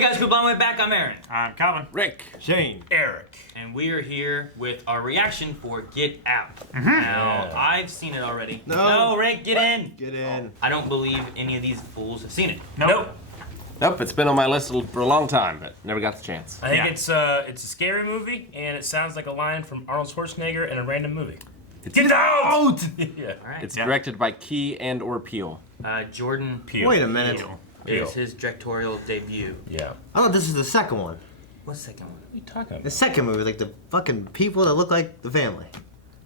guys, group on the way back. I'm Aaron. I'm Calvin. Rick. Shane. Eric. And we are here with our reaction for Get Out. Now, I've seen it already. No, Rick, get in. Get in. I don't believe any of these fools have seen it. Nope. Nope, it's been on my list for a long time, but never got the chance. I think it's a scary movie, and it sounds like a line from Arnold Schwarzenegger in a random movie. Get out! Yeah. All right. It's directed by Key and/or Peele. Jordan Peele. Wait a minute. Peele. is his directorial debut. Yeah. I thought this was the second one. What's the second one? What are you talking about? The second movie, like the fucking people that look like the family.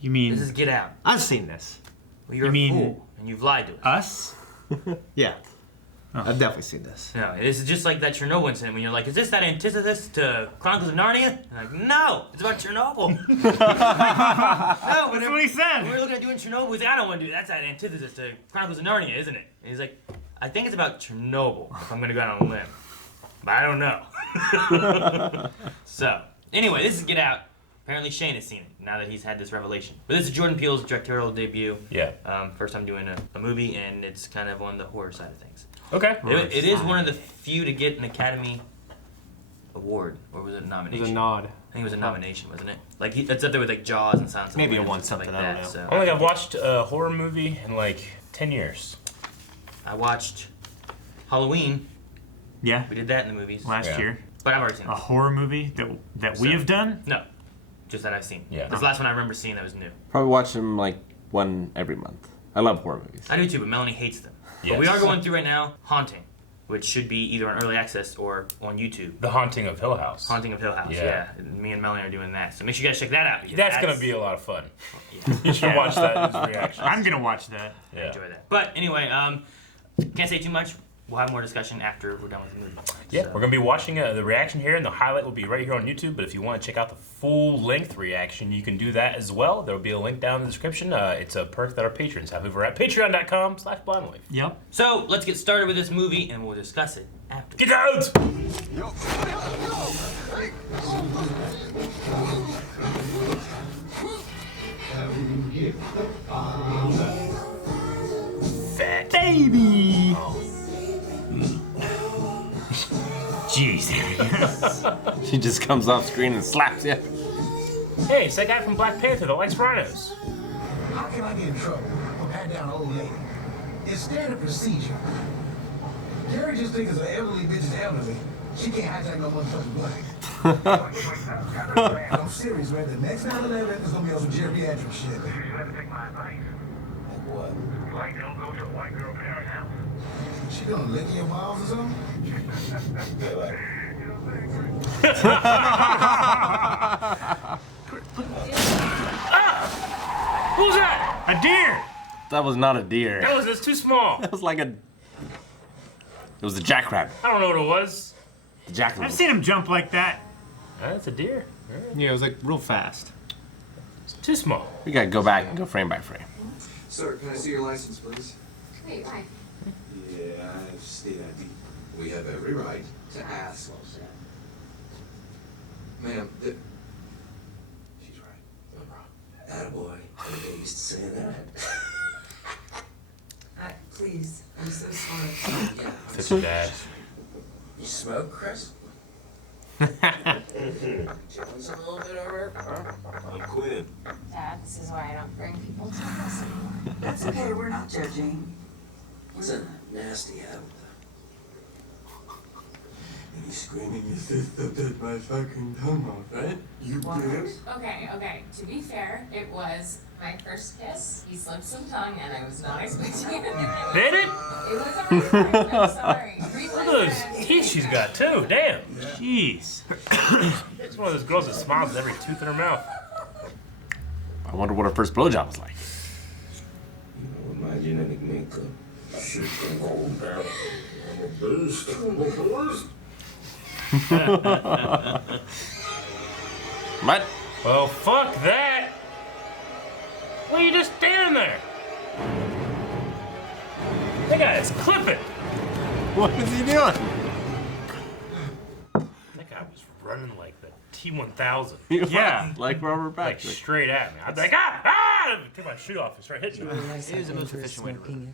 You mean This is Get Out. I've seen this. Well, you're You a mean- fool, and you've lied to us. us? Yeah. I've definitely seen this. No, this is just like that Chernobyl incident when you're like, is this that antithesis to Chronicles of Narnia? And like, no, it's about Chernobyl. No, That's what he said. when we were looking at doing Chernobyl, he's like, I don't want to do that. That's that antithesis to Chronicles of Narnia, isn't it? And he's like, I think it's about Chernobyl, if I'm going to go out on a limb. But I don't know. So, anyway, this is Get Out. Apparently Shane has seen it, now that he's had this revelation. But this is Jordan Peele's directorial debut. Yeah. First time doing a movie, and it's kind of on the horror side of things. Okay. It is one of the few to get an Academy Award, or was it a It nomination? was a nod. I think it was a nomination, wasn't it? Like it's up there with like Jaws and Silence of the Maybe it Lambs won and stuff something, like I that. don't know. So I don't think I've watched a horror movie in like 10 years. I watched Halloween. Yeah, We did that in the movies, last Yeah. year. but I've already seen A it. horror movie that we So- have done? No, just that I've seen. Yeah. That's the last one I remember seeing that was new. Probably watch them like one every month. I love horror movies. I do too, but Melanie hates them. But we Yes. are going through right now Haunting, which should be either on early access or on YouTube. The Haunting of Hill House. Haunting of Hill House, Yeah. yeah. Me and Melanie are doing that, so make sure you guys check that out. because That's gonna be a lot of fun. Yeah. You should watch that in his reaction. I'm gonna watch that. Yeah. Enjoy that. But anyway, can't say too much. We'll have more discussion after we're done with the movie. Yeah, So- we're gonna be watching the reaction here, and the highlight will be right here on YouTube. But if you want to check out the full-length reaction, you can do that as well. There will be a link down in the description. It's a perk that our patrons have over at patreon.com/blindwave. Yep. So let's get started with this movie, and we'll discuss it after. Get out! Fat Baby! Jeez. She just comes off screen and slaps you. Hey, it's that guy from Black Panther that likes rhinos. How can I get in trouble for patting down an old lady? It's standard procedure. Gary just thinks an elderly bitch is elderly. She can't hijack no motherfucking black. I'm serious, man. The next 9/11 is gonna be on some geriatric shit. You have to take my advice. Like what? Like, don't go to a white girl parent house. She gonna lick your balls or something? Who's that? A deer! That was not a deer. That's too small. That was like a. It was a jackrabbit. I don't know what it was. The jackrabbit. I've seen him jump like that. That's a deer. Yeah, it was like real fast. It's too small. We gotta go back and go frame by frame. Sir, can I see your license, please? Wait, why? Yeah, I have state ID. We have every right to ask. Ma'am, she's right. No problem. Attaboy. I used to say that. Please, I'm so sorry. Yeah. Such a dad. You smoke, Chris? Chilling a little bit over? I'm quitting. Dad, this is why I don't bring people to this anymore. That's okay, we're not judging. What's a nasty habit? And he's screaming, your sister bit my fucking tongue off, right? You What? did? Okay, to be fair, it was my first kiss. He slipped some tongue, and I was not expecting it to do it. Did it? It was a reflex, I'm sorry. Look at those teeth she's got too. Damn. Jeez. It's one of those girls that smiles with every tooth in her mouth. I wonder what her first blowjob was like. You know, my genetic makeup. Shit can go down. I'm a beast. I'm a beast. What? Well, fuck that. What are you just standing there? That guy is clipping. What is he doing? That guy was running like the T-1000. Yeah. Like Robert Like Patrick. straight at me. I'd be like, ah! Take my shoe off and start hitting him. It is the most efficient way to run.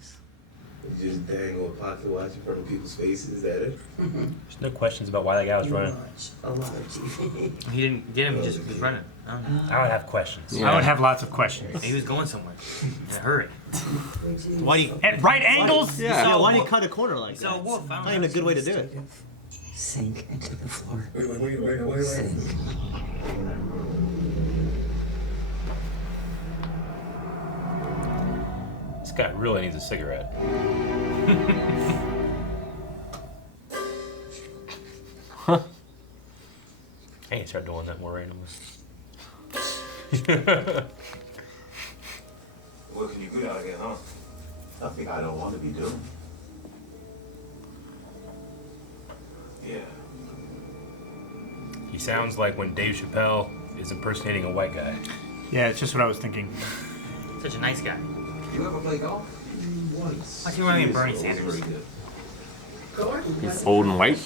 You just dangle a pocket watch in front of people's faces, is that it? There's no questions about why that guy was running. A lot of TV. He didn't get him. He just was running. I don't know. I would have questions. I would have lots of questions. He was going somewhere in a hurry. Why do you? At right angles? Yeah. Why do you cut a corner like So that? wolf. I don't Not even a good way to do it. Sink into the floor. Wait. Sink. This guy really needs a cigarette. I need to start doing that more randomly. What can you get out of here, huh? Nothing I don't want to be doing. Yeah. He sounds like when Dave Chappelle is impersonating a white guy. Yeah, it's just what I was thinking. Such a nice guy. You ever play golf? Once. Like you remind me of Bernie Sanders. Very good. He's old and white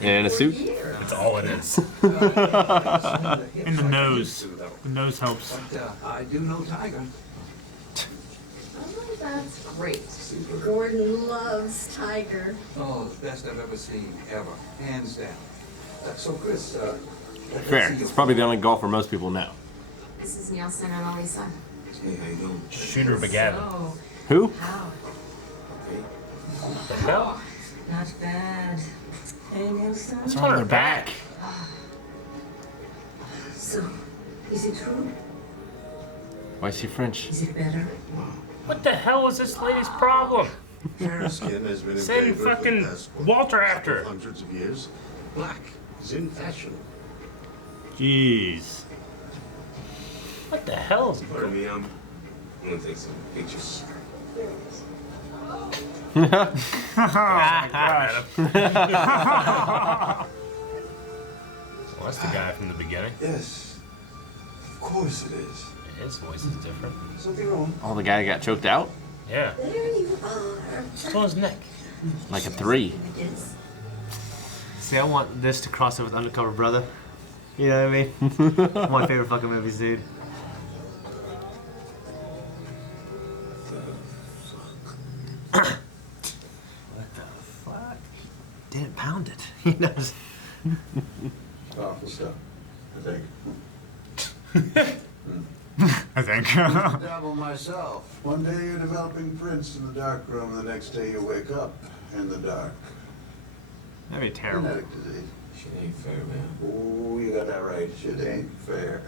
and in a suit. That's all it is. In the nose. The nose helps. But I do know Tiger. Oh, that's great. Gordon loves Tiger. Oh, the best I've ever seen, ever. Hands down. So, Chris, Fair. It's probably the only golfer most people know. This is Nielsen and Elisa. Hey, how you doing? Shooter McGavin. So, Who? how? The hell? Not bad. Hey, Nielsen. It's on their back. So, is it true? Why is he French? Is it better? What the hell is this lady's problem? Her skin has been in Send favor for the fucking past, Walter after her. hundreds of years. Black is in fashion. Jeez. What the hell is Pardon me, I'm gonna take some pictures. Oh my gosh. Well, that's the guy from the beginning. Yes, of course it is. His voice is different. Something wrong? Oh, the guy got choked out? Yeah. There you are. It's on his neck. Like a 3. See, I want this to cross over with Undercover Brother. You know what I mean? One of my favorite fucking movies, dude. What the fuck? He didn't pound it. He knows. Powerful stuff, I think. I think. Dabble myself. One day you're developing prints in the dark room, and the next day you wake up in the dark. That'd be terrible. Genetic disease. Shit ain't fair, man. Oh, you got that right. Shit ain't fair.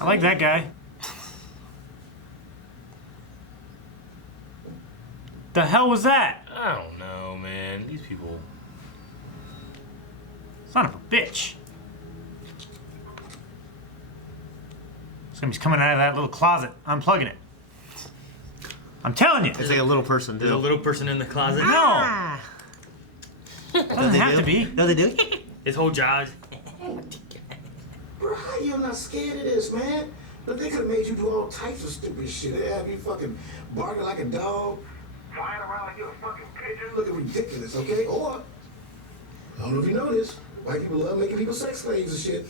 I like that guy. The hell was that? I don't know, man. These people. Son of a bitch. Somebody's coming out of that little closet, unplugging it. I'm telling you. It's like a little person, There's a dude. little person in the closet. No. Doesn't have to be. No, they do. His whole job. Bro, how you not scared of this, man? But they could have made you do all types of stupid shit. They have you fucking barking like a dog, Flying around like you're a fucking pigeon. looking ridiculous, okay? Or, I don't know if you know this, white people love making people sex slaves and shit.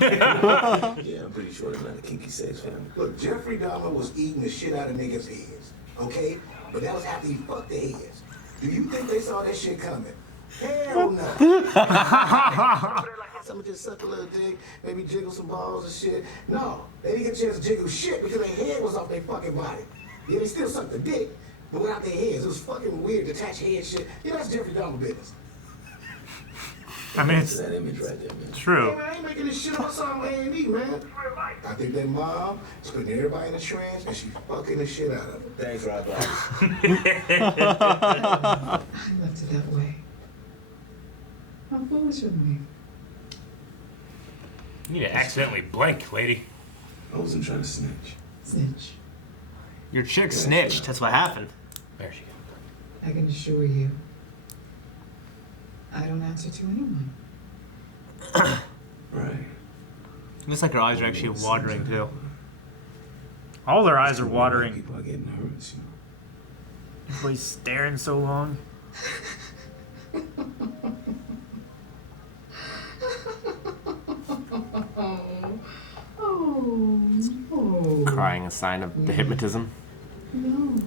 Yeah, I'm pretty sure they're not a kinky sex family. Look, Jeffrey Dahmer was eating the shit out of niggas' heads, okay? But that was after he fucked their heads. Do you think they saw that shit coming? Hell no. Someone just suck a little dick, maybe jiggle some balls and shit. No, they didn't get a chance to jiggle shit because their head was off their fucking body. Yeah, they still sucked the dick, but without their heads. It was fucking weird, detached head shit. Yeah, that's Jeffrey Dahmer business. I mean, it's That image right there, man. true. Hey, man, I ain't making this shit up. I saw on A&E, man. I think that mom is putting everybody in a trance and she fucking the shit out of them. Thanks, Rob. I left it that way. How foolish of me. You need to accidentally blink, lady. I wasn't trying to snitch. Snitch. Your chick snitched. That's what happened. There she goes. I can assure you, I don't answer to anyone. Right. Looks like her eyes are actually watering too. All their eyes are watering. People are getting nervous, you know. Everybody's staring so long. Crying a sign of the hypnotism. No.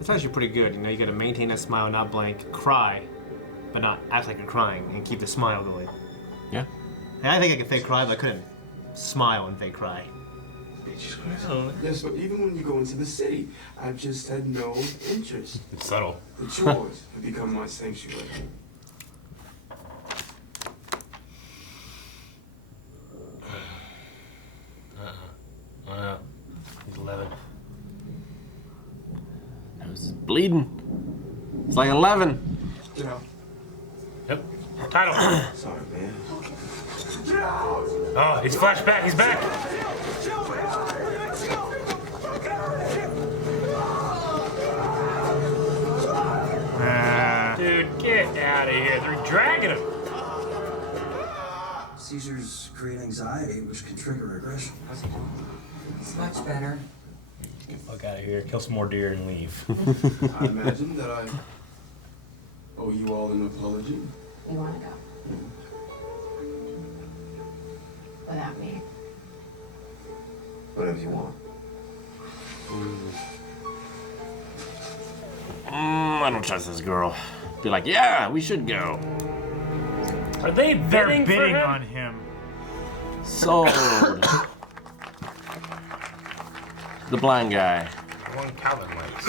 It's actually pretty good. You know, you gotta maintain that smile, not blank, cry, but not act like you're crying, and keep the smile going. Yeah. And I think I could fake cry, but I couldn't smile and fake cry. Yes, but even when you go into the city, I've just had no interest. It's subtle. The chores have become my sanctuary. He's 11. Nose is bleeding. It's like 11. Get out. Yep. Title. Sorry, man. Oh, he's flashback. He's back. Dude, get out of here. They're dragging him. Seizures create anxiety, which can trigger aggression. It's much better. Get the fuck out of here. Kill some more deer and leave. I imagine that I owe you all an apology. You want to go? Without me. Whatever you want. I don't trust this girl. Be like, yeah, we should go. Are they bidding They're for bidding him? on him. Sold. The blind guy. One Calvin likes.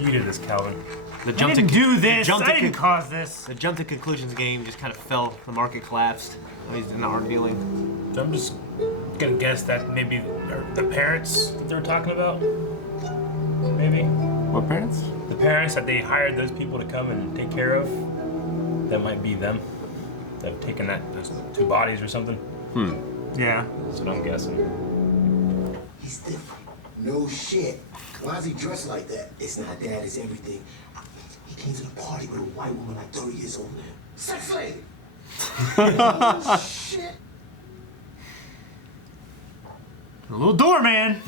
You did this, Calvin. The I didn't do this. jump to I didn't cause this. The jump to conclusions game just kind of fell. The market collapsed. He's in the art dealing. So I'm just gonna guess that maybe the parents that they were talking about. Maybe. What parents? The parents that they hired those people to come and take care of. That might be them. That have taken those two bodies or something. Yeah. That's what I'm guessing. He's different. No shit. Why is he dressed like that? It's not that, it's everything. He came to the party with a white woman like 30 years older than him. Sex slave! Oh, shit. A little doorman.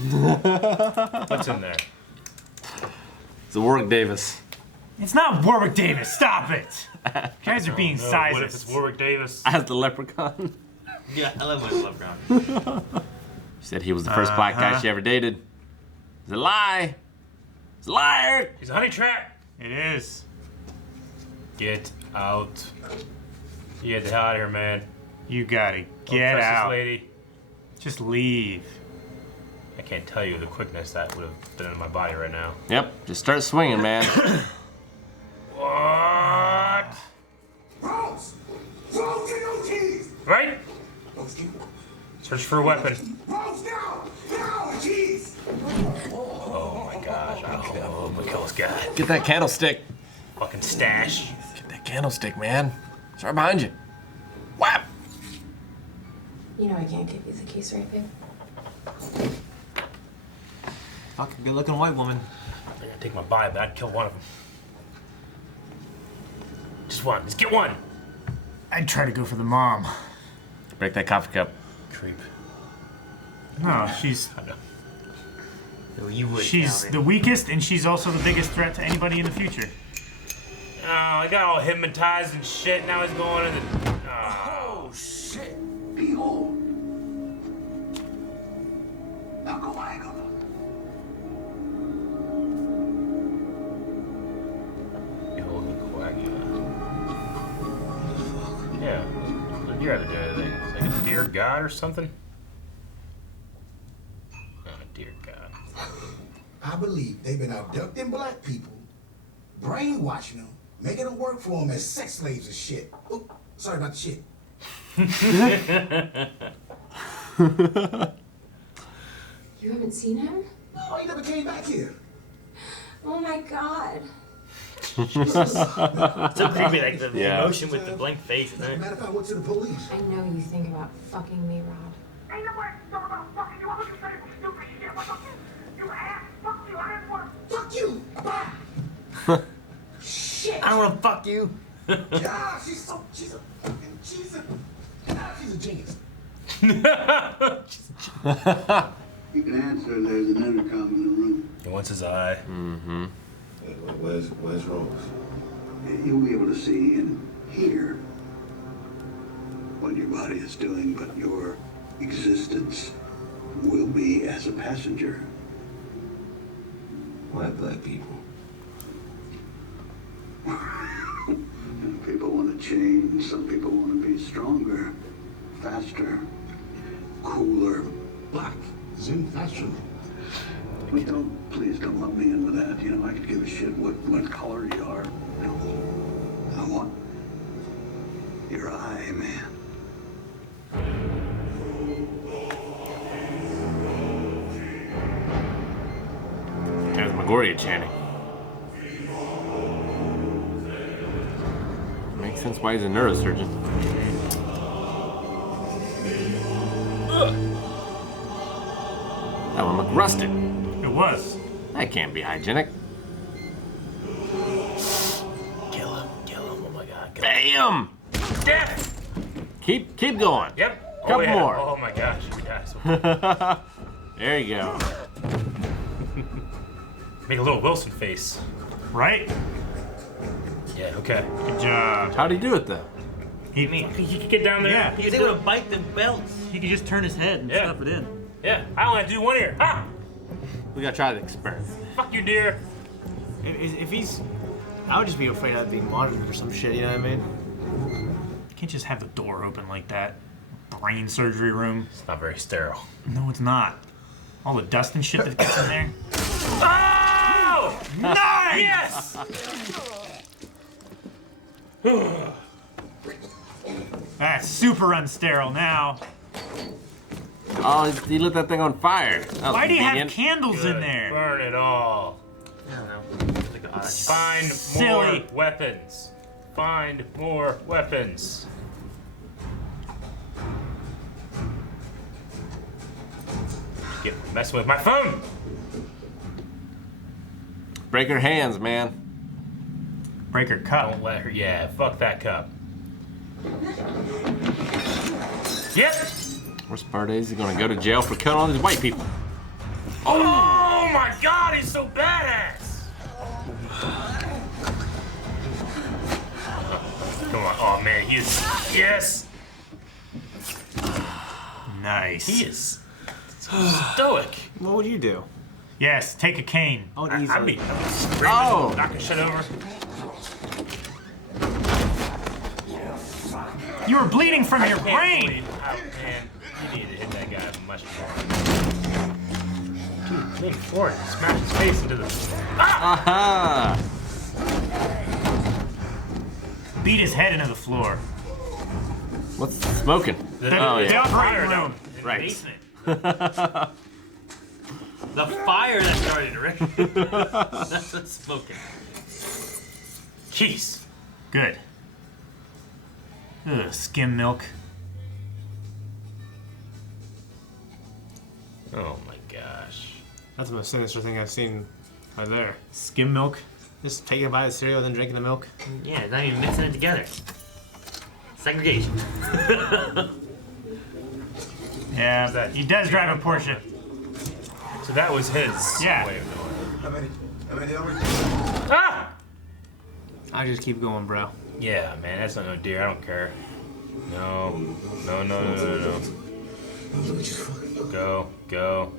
What's in there? It's a Warwick Davis. It's not Warwick Davis. Stop it. You guys are being No, sizes. what if it's Warwick Davis? As the leprechaun. Yeah, I love my leprechaun. She said he was the first black guy she ever dated. It's a lie. It's a liar. He's a honey trap. It is. Get out. You get the hell out of here, man. You gotta Don't get trust out. This lady. Just leave. I can't tell you the quickness that would have been in my body right now. Yep, just start swinging, man. What? Rose! Rose, get no keys! Right? Rose, keep Search for a weapon. Rose, now! Now, the keys! Oh my gosh. I'm gonna kill this guy. Get that candlestick. Fucking stash. Get that candlestick, man. It's right behind you. Whap! You know I can't give you the keys, right, babe? Fucking good looking white woman. I gotta take my body, but I'd kill one of them. Just one. Just get one. I'd try to go for the mom. Break that coffee cup. Creep. No, she's I know. No, you would. she's Calvin. the weakest, and she's also the biggest threat to anybody in the future. Oh, I got all hypnotized and shit. Now he's going in the. Oh, shit. Behold. Now go hang on. Behold the coagula. Yeah. What did you have to do anything? It's like a dear God or something? Oh, dear God. I believe they've been abducting black people, brainwashing them, making them work for them as sex slaves and shit. Oh, sorry about the shit. You haven't seen him? No, he never came back here. Oh my god. So creepy, like the Yeah. emotion with the blank face, isn't it? Matter of fact, I went to the police. I know you think about fucking me, Rod. Ain't nobody talking about fucking you. I was just saying some stupid shit. What the fuck? You ass. Fuck you. I didn't want to. Fuck you. Bye. Shit. I don't want to fuck you. God, she's a genius. You can answer. There's an intercom in the room. He wants his eye. Mm-hmm. Where's Rose? You'll be able to see and hear what your body is doing, but your existence will be as a passenger. White black people. People want to change. Some people want to be stronger, faster, cooler. Black is in fashion. But please don't lump me in with that. You know, I could give a shit what color you are. I want your eye, man. There's Magoria chanting. Makes sense why he's a neurosurgeon. That one looked rusted. It was. That can't be hygienic. Kill him, oh my god. Bam! Death! Keep going. Yep. Couple more. Oh my gosh. Yeah, There you go. make a little Wilson face. Right? Yeah, okay. Good job. How'd he do it though? He could get down there. Yeah. He was able to bite the belts. He could just turn his head and stuff it in. Yeah, I only have to do one ear. Ha! We gotta try the experiment. Fuck you, dear. If he's... I would just be afraid of being monitored or some shit, you know what I mean? You can't just have the door open like that. Brain surgery room. It's not very sterile. No, it's not. All the dust and shit that gets in there. Oh! Nice! Yes! That's super unsterile now. Oh, he lit that thing on fire. That was Why do you have convenient. candles in there? Burn it all. I don't know. It's like a- Find Silly. more weapons. Find more weapons. Get messing with my phone. Break her hands, man. Break her cup. Don't let her. Yeah, fuck that cup. Yep. Worst part is he's gonna go to jail for killing all these white people. Oh my god, he's so badass. Come on. Oh man, he is. Yes. Nice. He is so stoic. What would you do? Yes, take a cane. Oh, I'd easily. be screaming, knocking shit over. You were bleeding from your Can't brain. believe how, man, you need to hit that guy much more. Dude, lean forward and smash his face into the. Aha! Beat his head into the floor. What's smoking? The, Oh, the yeah. operator Fire room. In Right. the basement. The fire that started, right? That's what's smoking. Jeez. Good. Ugh, skim milk. Oh my gosh. That's the most sinister thing I've seen right there. Skim milk? Just taking a bite of cereal and then drinking the milk. Yeah, not even mixing it together. Segregation. Yeah, he does drive a Porsche. So that was his Yeah. way of doing it. Ah! Ah! I just keep going, bro. Yeah, man, that's not no deer. I don't care. No. No, no, no, no, no, no. Go.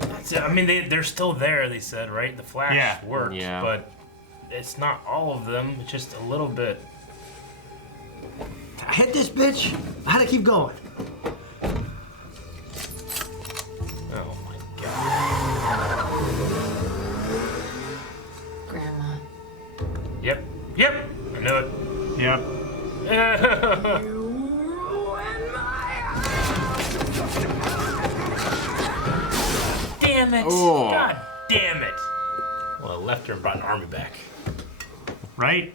That's it. I mean, they're still there, they said, right? The flash Yeah. worked, Yeah. but it's not all of them. It's just a little bit. I hit this bitch. I had to keep going. Oh my god. Grandma. Yep. I know it. Yep. Damn it! Oh. God damn it! Well, I left her and brought an army back. Right?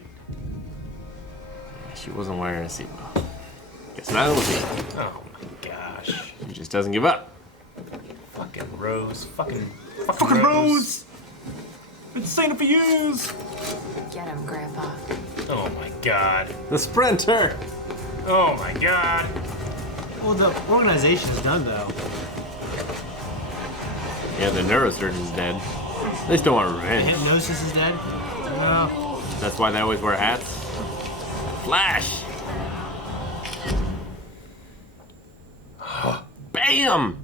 She wasn't wearing a seatbelt. Guess that was it. Oh my gosh. He just doesn't give up. Fucking Rose. Fucking Rose! Been saying it for years! Get him, Grandpa. Oh my god. The sprinter! Oh my god. Well, the organization's done, though. Yeah, the neurosurgeon's dead. They still want The revenge. hypnosis is dead. No. That's why they always wear hats. Flash! Bam!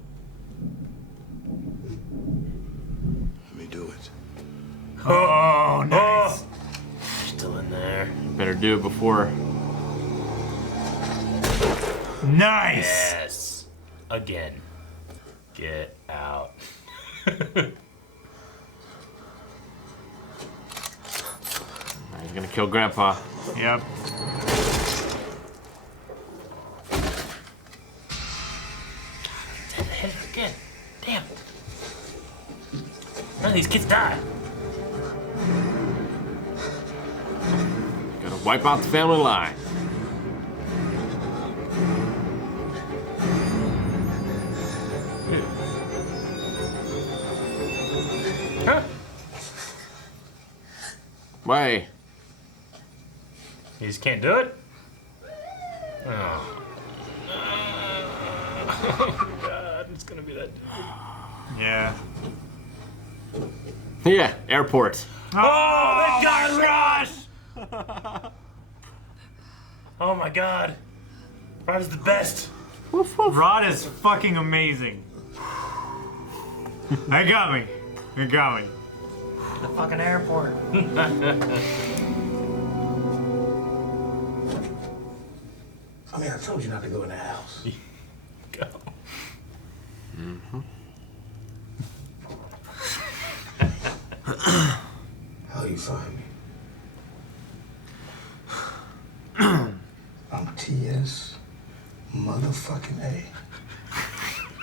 Let me do it. Oh, nice. Still in there. Better do it before. Nice. Yes. Again. Get out. He's gonna kill Grandpa. Yep. Hit her again. Damn. None of these kids die. Gotta wipe out the family line. Huh? Why? You just can't do it? Oh. Oh God, it's gonna be that dude. Yeah. Yeah, airport. Oh, they got Rush! Oh my God. Rod is the best. Rod is fucking amazing. They got me. They got me. The fucking airport. I mean, I told you not to go in the house. Go. How you find me? I'm T.S. motherfucking A.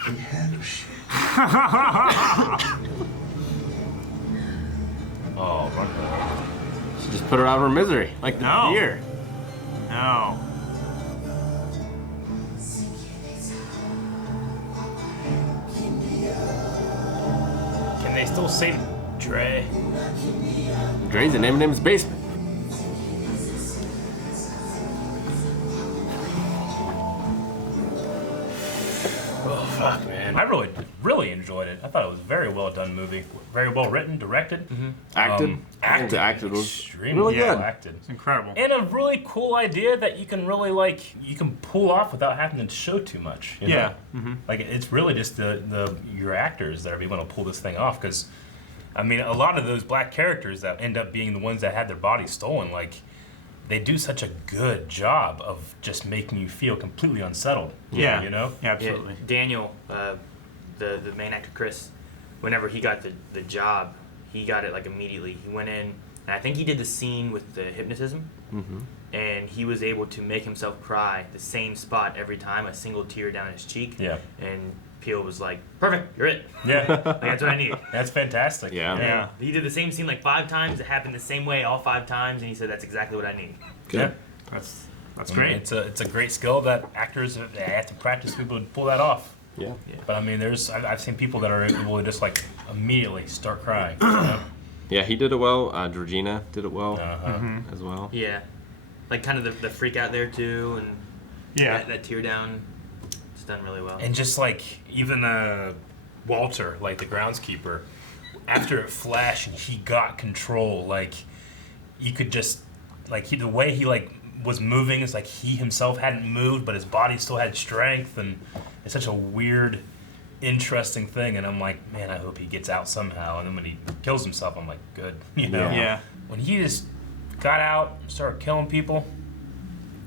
We handle shit. Oh, run. Should just put her out of her misery, like the No. deer. No. Can they still say Dre? Dre's the name of his basement. Oh, fuck, man. I really enjoyed it. I thought it was a very well done movie. Very well written, directed. Acted. Acted was extremely really well good. acted. It's incredible. And a really cool idea that you can really, like, you can pull off without having to show too much. You know? Yeah. Mm-hmm. Like, it's really just your actors that are able to pull this thing off. Because, I mean, a lot of those black characters that end up being the ones that had their bodies stolen, like, they do such a good job of just making you feel completely unsettled. Yeah. You know? Yeah, absolutely. Yeah, Daniel, the main actor Chris, whenever he got the job, he got it like immediately. He went in, and I think he did the scene with the hypnotism, and he was able to make himself cry the same spot every time, a single tear down his cheek. Yeah. And Peel was like, "Perfect, you're it. Yeah. Like, that's what I need." That's fantastic. Yeah. Yeah. He did the same scene like 5 times. It happened the same way all 5 times, and he said, "That's exactly what I need." Yeah. That's I mean, great. it's a great skill that actors they have to practice to be able to pull that off. Yeah. But I mean, I've seen people that are able to just like immediately start crying. You know? Yeah, he did it well. Georgina did it well as well. Yeah, like kind of the freak out there too, and Yeah. that tear down. It's done really well. And just like even Walter, like the groundskeeper, after it flashed and he got control, like you could just like the way he like was moving is like he himself hadn't moved, but his body still had strength, and it's such a weird, interesting thing. And I'm like, man, I hope he gets out somehow. And then when he kills himself, I'm like, good, you know. Yeah. When he just got out, started killing people,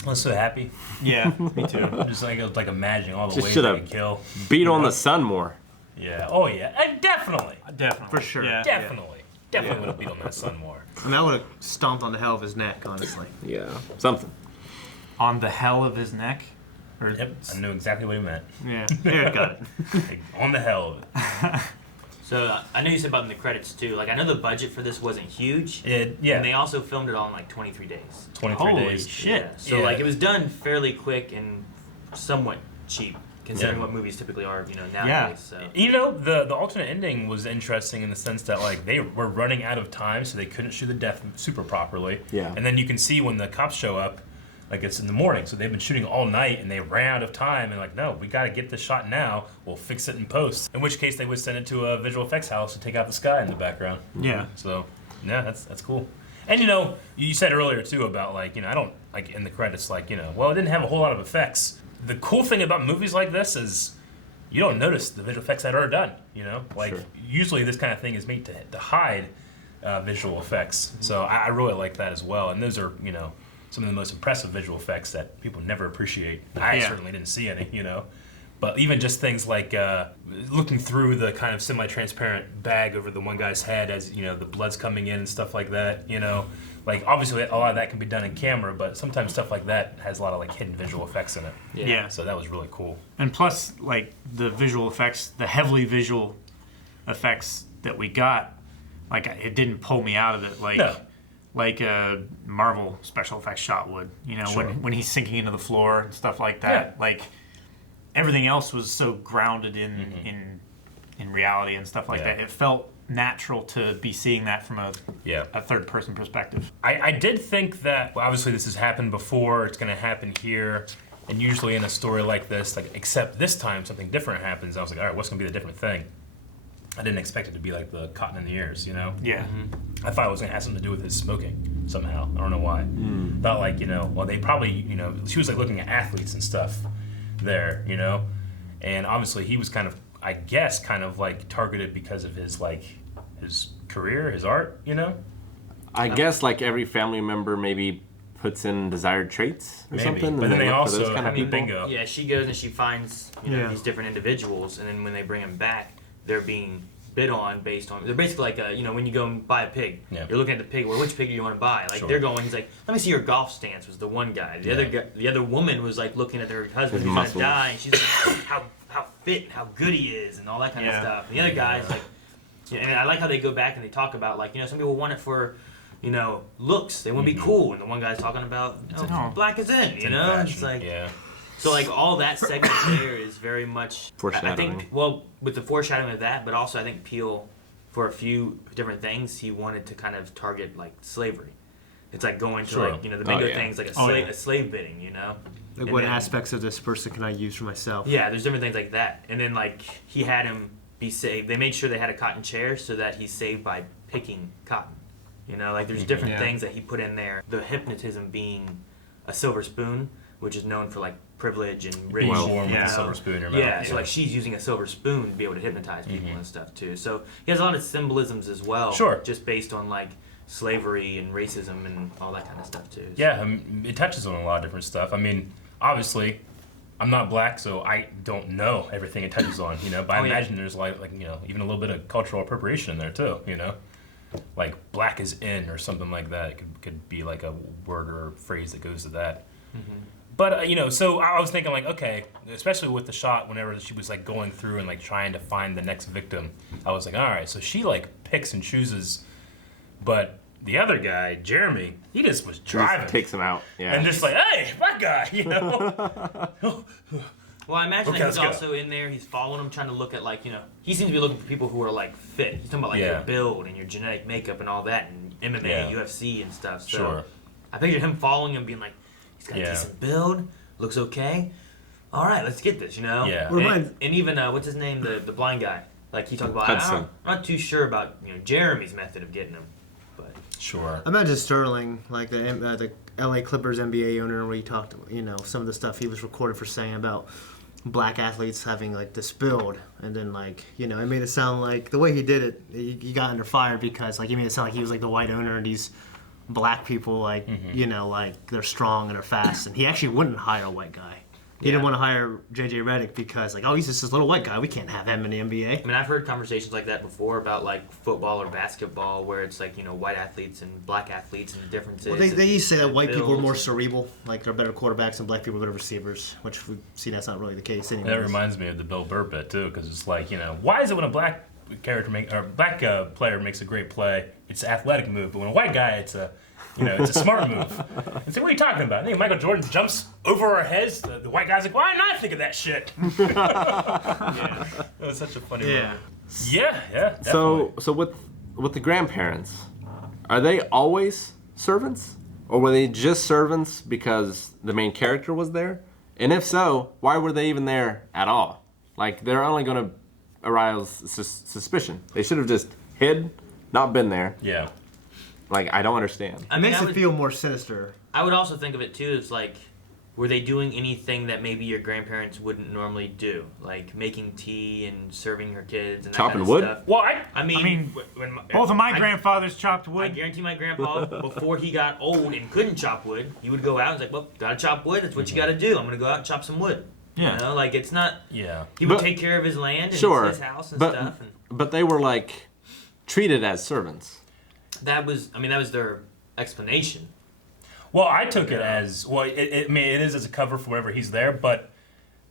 I was so happy. Yeah, me too. Just like I was like imagining all the Just ways should they have could kill. Beat on the sun more. Yeah. Oh yeah. And definitely. Definitely. For sure. Yeah. Definitely. Definitely would have beat on that son more. I mean, I would have stomped on the hell of his neck, honestly. Yeah, something. On the hell of his neck? Or Yep. I knew exactly what he meant. Yeah. Eric got it. Like, on the hell of it. So I know you said about in the credits too. Like I know the budget for this wasn't huge. Yeah. And they also filmed it all in like 23 days. 23 Holy days. shit. Yeah. So Yeah. like it was done fairly quick and somewhat cheap considering Yeah. what movies typically are, nowadays. So. You know, the alternate ending was interesting in the sense that like they were running out of time, so they couldn't shoot the death super properly. Yeah. And then you can see when the cops show up, like it's in the morning, so they've been shooting all night and they ran out of time and like, no, we got to get this shot now. We'll fix it in post. In which case they would send it to a visual effects house to take out the sky in the background. Yeah. So yeah, that's cool. And you said earlier too about like, I don't like in the credits like, well, it didn't have a whole lot of effects. The cool thing about movies like this is, you don't notice the visual effects that are done. You know, like Sure. usually this kind of thing is made to hide visual effects. So I really like that as well. And those are, you know, some of the most impressive visual effects that people never appreciate. I certainly didn't see any, you know. But even just things like looking through the kind of semi-transparent bag over the one guy's head as, you know, the blood's coming in and stuff like that, you know. Like, obviously, a lot of that can be done in camera, but sometimes stuff like that has a lot of, like, hidden visual effects in it. Yeah. So that was really cool. And plus, like, the visual effects, the heavily visual effects that we got, like, it didn't pull me out of it like a Marvel special effects shot would. You know, when he's sinking into the floor and stuff like that. Like, everything else was so grounded in reality and stuff like that. It felt natural to be seeing that from a third person perspective. I did think that, well, obviously this has happened before, it's going to happen here, and usually in a story like this, like, except this time something different happens. I was like, all right, what's going to be the different thing? I didn't expect it to be like the cotton in the ears, you know? Yeah. I thought it was going to have something to do with his smoking somehow. I don't know why. Thought like, you know, well, they probably, you know, she was like looking at athletes and stuff there, you know? And obviously he was kind of, I guess, kind of like targeted because of his like his career, his art, you know. I guess like every family member maybe puts in desired traits or something. But then they look for also those kind of people. bingo. Yeah, she goes and she finds these different individuals, and then when they bring them back, they're being bid on based on. They're basically like when you go and buy a pig, you're looking at the pig. Well, which pig do you want to buy? Like they're going. He's like, let me see your golf stance. Was the one guy. The other woman was like looking at her husband who's gonna die, and she's like, how fit, how good he is, and all that kind of stuff. And the other guy's like, and I like how they go back and they talk about like some people want it for, looks. They want to be cool, and the one guy's talking about black is in, it's like so like all that segment there is very much foreshadowing. I think with the foreshadowing of that, but also I think Peele for a few different things he wanted to kind of target like slavery. It's like going to like the bingo things like a slave bidding, Like what aspects of this person can I use for myself? Yeah, there's different things like that. And then like he had him be saved. They made sure they had a cotton chair so that he's saved by picking cotton. Like there's different things that he put in there. The hypnotism being a silver spoon, which is known for like privilege and rich. Warm with a silver spoon in your mouth. So like she's using a silver spoon to be able to hypnotize people and stuff too. So he has a lot of symbolisms as well. Sure. Just based on like slavery and racism and all that kind of stuff too. So. Yeah, it touches on a lot of different stuff. I mean, obviously, I'm not black, so I don't know everything it touches on, but I imagine there's like even a little bit of cultural appropriation in there too, like black is in or something like that. It could be like a word or phrase that goes to that. But so I was thinking like, okay, especially with the shot whenever she was like going through and like trying to find the next victim, I was like, all right, so she like picks and chooses. But the other guy, Jeremy, he just was driving. Just takes him out. Yeah. And just like, hey, black guy, Well, I imagine that he's also in there. He's following him, trying to look at like, he seems to be looking for people who are like fit. He's talking about like your build and your genetic makeup and all that, and MMA, UFC and stuff. So I pictured him following him, being like, he's got a decent build, looks okay. All right, let's get this, Yeah. And even what's his name, the blind guy. Like he talked about. I'm not too sure about Jeremy's method of getting him. Sure. I imagine Sterling, like the LA Clippers NBA owner, where he talked, some of the stuff he was recorded for saying about black athletes having like this build, and then like it made it sound like the way he did it, he got under fire because like he made it sound like he was like the white owner and these black people like like they're strong and they're fast, and he actually wouldn't hire a white guy. He didn't want to hire J.J. Redick because, like, he's just this little white guy. We can't have him in the NBA. I mean, I've heard conversations like that before about, like, football or basketball where it's, like, white athletes and black athletes and the differences. Well, they used to say that white people are more cerebral. Like, they're better quarterbacks and black people are better receivers, which we see that's not really the case anymore. That reminds me of the Bill Burr bit, too, because it's like, why is it when a black player makes a great play, it's an athletic move, but when a white guy, it's a smart move. And so what are you talking about? I think Michael Jordan jumps over our heads. The white guy's like, why didn't I think of that shit? That was such a funny moment. Yeah, definitely. So with the grandparents, are they always servants? Or were they just servants because the main character was there? And if so, why were they even there at all? Like, they're only going to arouse suspicion. They should have just hid, not been there. Yeah. Like, I don't understand. It makes it feel more sinister. I would also think of it too as like, were they doing anything that maybe your grandparents wouldn't normally do, like making tea and serving your kids and that Chopping kind of wood? stuff? Well, I mean, both of my grandfathers chopped I wood. guarantee my grandpa, before he got old and couldn't chop wood, he would go out and was like, well, gotta chop wood, that's what you gotta do. I'm gonna go out and chop some wood. Yeah. You know, like it's not, Yeah. he would But- take care of his land and Sure, his house and but stuff. And but they were like treated as servants. that was their explanation. Well, I took it as well. I mean, it is as a cover for wherever he's there. But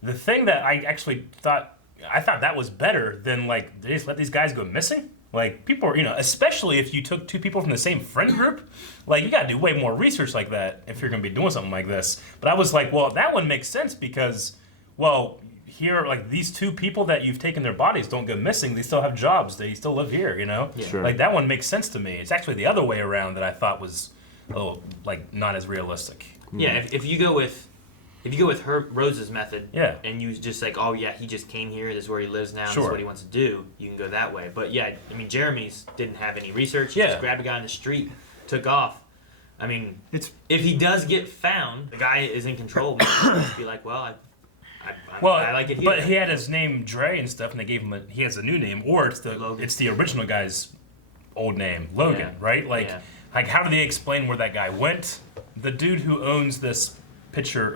the thing that I actually thought that was better than like they just let these guys go missing. Like people are, especially if you took two people from the same friend group, like you got to do way more research like that if you're going to be doing something like this. But I was like, well, that one makes sense because, well, here like these two people that you've taken their bodies don't go missing. They still have jobs. They still live here. Yeah. Sure. Like that one makes sense to me. It's actually the other way around that I thought was a little like not as realistic. Yeah, if you go with Rose's method, Yeah. and you just like, oh yeah, he just came here, this is where he lives now, this Sure. is what he wants to do, you can go that way. But yeah, I mean, Jeremy's didn't have any research. He Yeah. just grabbed a guy on the street, took off. I mean, It's if he does get found, the guy is in control. Just be like, well, Well, I like it here. but he had his name Dre and stuff, and they gave him he has a new name, or it's the original guy's old name, Logan, Yeah. right? Like, Yeah. like how do they explain where that guy went? The dude who owns this picture,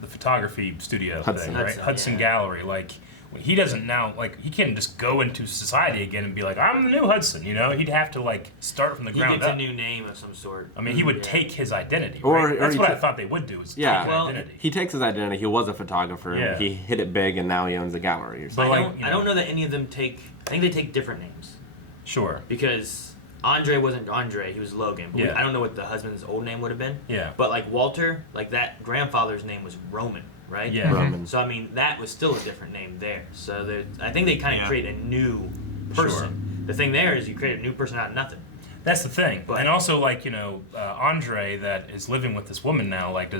the photography studio Hudson. thing, right? Hudson, Hudson yeah. Gallery, like. He doesn't now, like, he can't just go into society again and be like, I'm the new Hudson, He'd have to, like, start from the he ground gets up. a new name of some sort. I mean, he would Yeah. take his identity, Or- right? or That's he what I ta- thought they would do, is Yeah. take Well, identity. He takes his identity. He was a photographer. Yeah. He hit it big, and now he owns a gallery or But, something. like, I don't know that any of them take. I think they take different names Sure. because Andre wasn't Andre; he was Logan. But Yeah. I don't know what the husband's old name would have been. Yeah. But like Walter, like that grandfather's name was Roman, right? Yeah. Roman. So I mean, that was still a different name there. So I think they kind of Yeah. create a new person. The thing there is you create a new person out of nothing. That's the thing. But- And also, like, Andre that is living with this woman now, like,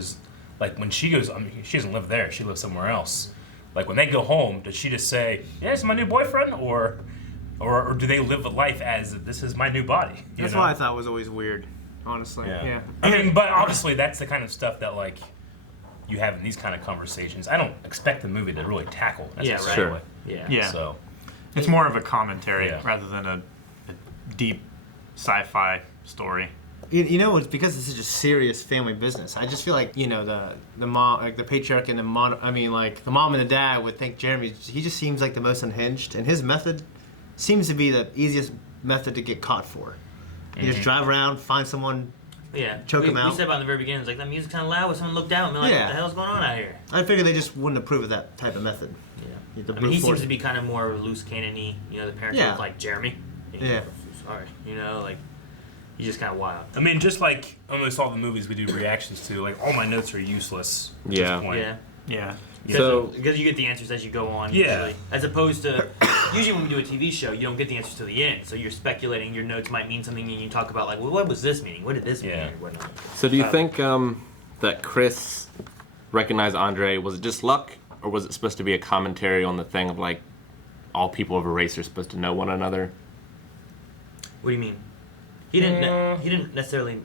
when she goes, I mean, she doesn't live there. She lives somewhere else. Like, when they go home, does she just say, yeah, it's my new boyfriend? Or do they live a life as, this is my new body? That's what I thought was always weird, honestly. Yeah. I mean, but obviously that's the kind of stuff that, like, you have in these kind of conversations. I don't expect the movie to really tackle necessarily. Right. Yeah. Yeah. So, It's more of a commentary Yeah. rather than a deep sci-fi story. It's because it's such a serious family business. I just feel like the mom, like the patriarch and the mom. I mean, like the mom and the dad would think Jeremy. He just seems like the most unhinged, and his method seems to be the easiest method to get caught for. You just drive around, find someone. Yeah. Choke him out. We said about in the very beginning, it's like that music's kind of loud. When someone looked out and be like, Yeah. what the hell's going on out here? I figured they just wouldn't approve of that type of method. Yeah. The I mean, he brute seems force. to be kind of more loose cannon-y. The parents Yeah. look like Jeremy. Yeah. Sorry. Like he's just kind of wild. I mean, just like almost all the movies we do reactions to, like, all my notes are useless at Yeah. this point. Yeah. Yeah. Because you get the answers as you go on. Yeah. Usually, as opposed to usually when we do a TV show, you don't get the answers to the end, so you're speculating. Your notes might mean something, and you talk about like, well, what was this meaning? What did this mean? Yeah. Or whatnot. So do you think that Chris recognized Andre? Was it just luck, or was it supposed to be a commentary on the thing of like all people of a race are supposed to know one another? What do you mean? He didn't. He didn't necessarily.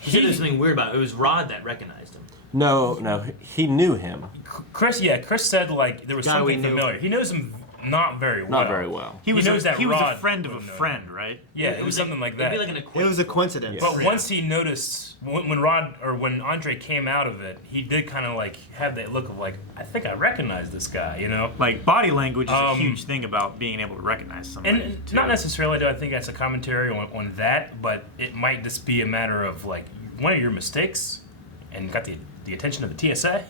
He said there was something weird about it. It was Rod that recognized him. No, he knew him. Chris said like there was Guy we something knew. familiar. He knows him not very well. Not very well. He was knows that he was a Rod friend of a would know. friend, right? Yeah, it was something like that. It'd be like an It was a coincidence. But once he noticed when Andre came out of it, he did kind of like have that look of like, I think I recognize this guy, Like body language is a huge thing about being able to recognize somebody. And too. not necessarily do I think that's a commentary on that, but it might just be a matter of like one of your mistakes and got the attention of the TSA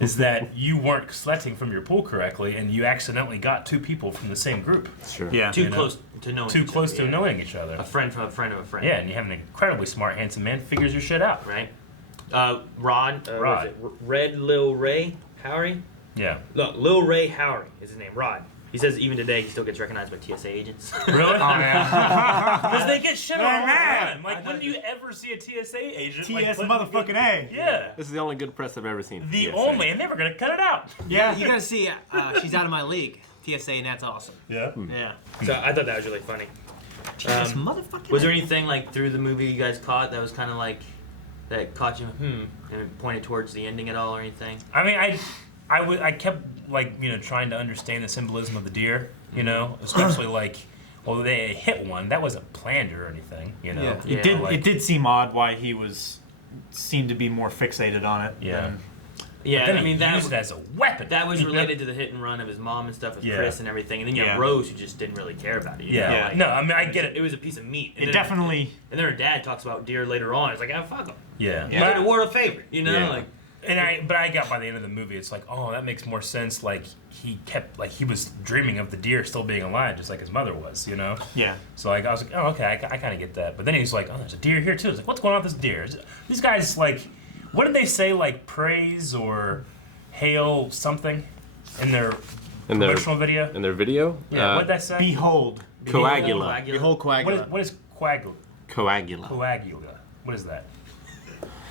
is that you weren't selecting from your pool correctly and you accidentally got two people from the same group. Sure. Yeah. Too close to knowing. Too each close other, to yeah. knowing each other. A friend from a friend of a friend. Yeah, and you have an incredibly smart, handsome man figures your shit out. Right. Rod. Rod. What is it? Red Lil Ray Howery. Yeah. Look, Lil Ray Howery is his name. Rod. He says even today he still gets recognized by TSA agents. Really? Oh, yeah. Because they get shit all the man. time. Like, when do you ever see a TSA agent? TS like, motherfucking A. Yeah. This is the only good press I've ever seen. The TSA. only, and they were going to cut it out. Yeah, you gotta see. She's out of my league. TSA, and that's awesome. Yeah. Yeah. So I thought that was really funny. This motherfucking. Was there anything like through the movie you guys caught that was kind of like that caught you, and pointed towards the ending at all or anything? I mean, I kept like trying to understand the symbolism of the deer, especially like, well, they hit one that wasn't planned or anything, Yeah. Yeah. It did seem odd why he seemed to be more fixated on it. Yeah. Yeah, But then I mean he that used it as a weapon. That was related to the hit and run of his mom and stuff with Chris and everything, and then you have Rose who just didn't really care about it. You know? Like, no, I mean I get it. It was a piece of meat. And It then definitely. And then her dad talks about deer later on. It's like, oh fuck him. Yeah. You made a war of favorite. Like. But I got by the end of the movie, it's like, oh, that makes more sense. Like he was dreaming of the deer still being alive, just like his mother was, Yeah. So like I was like, oh, okay, I kind of get that. But then he's like, oh, there's a deer here too. It's like, what's going on with this deer? These guys like, what did they say? Like praise or hail something in their promotional video? In their video? Yeah. What did that say? Behold. Coagula. Behold coagula. What is coagula? Coagula. Coagula. What is that?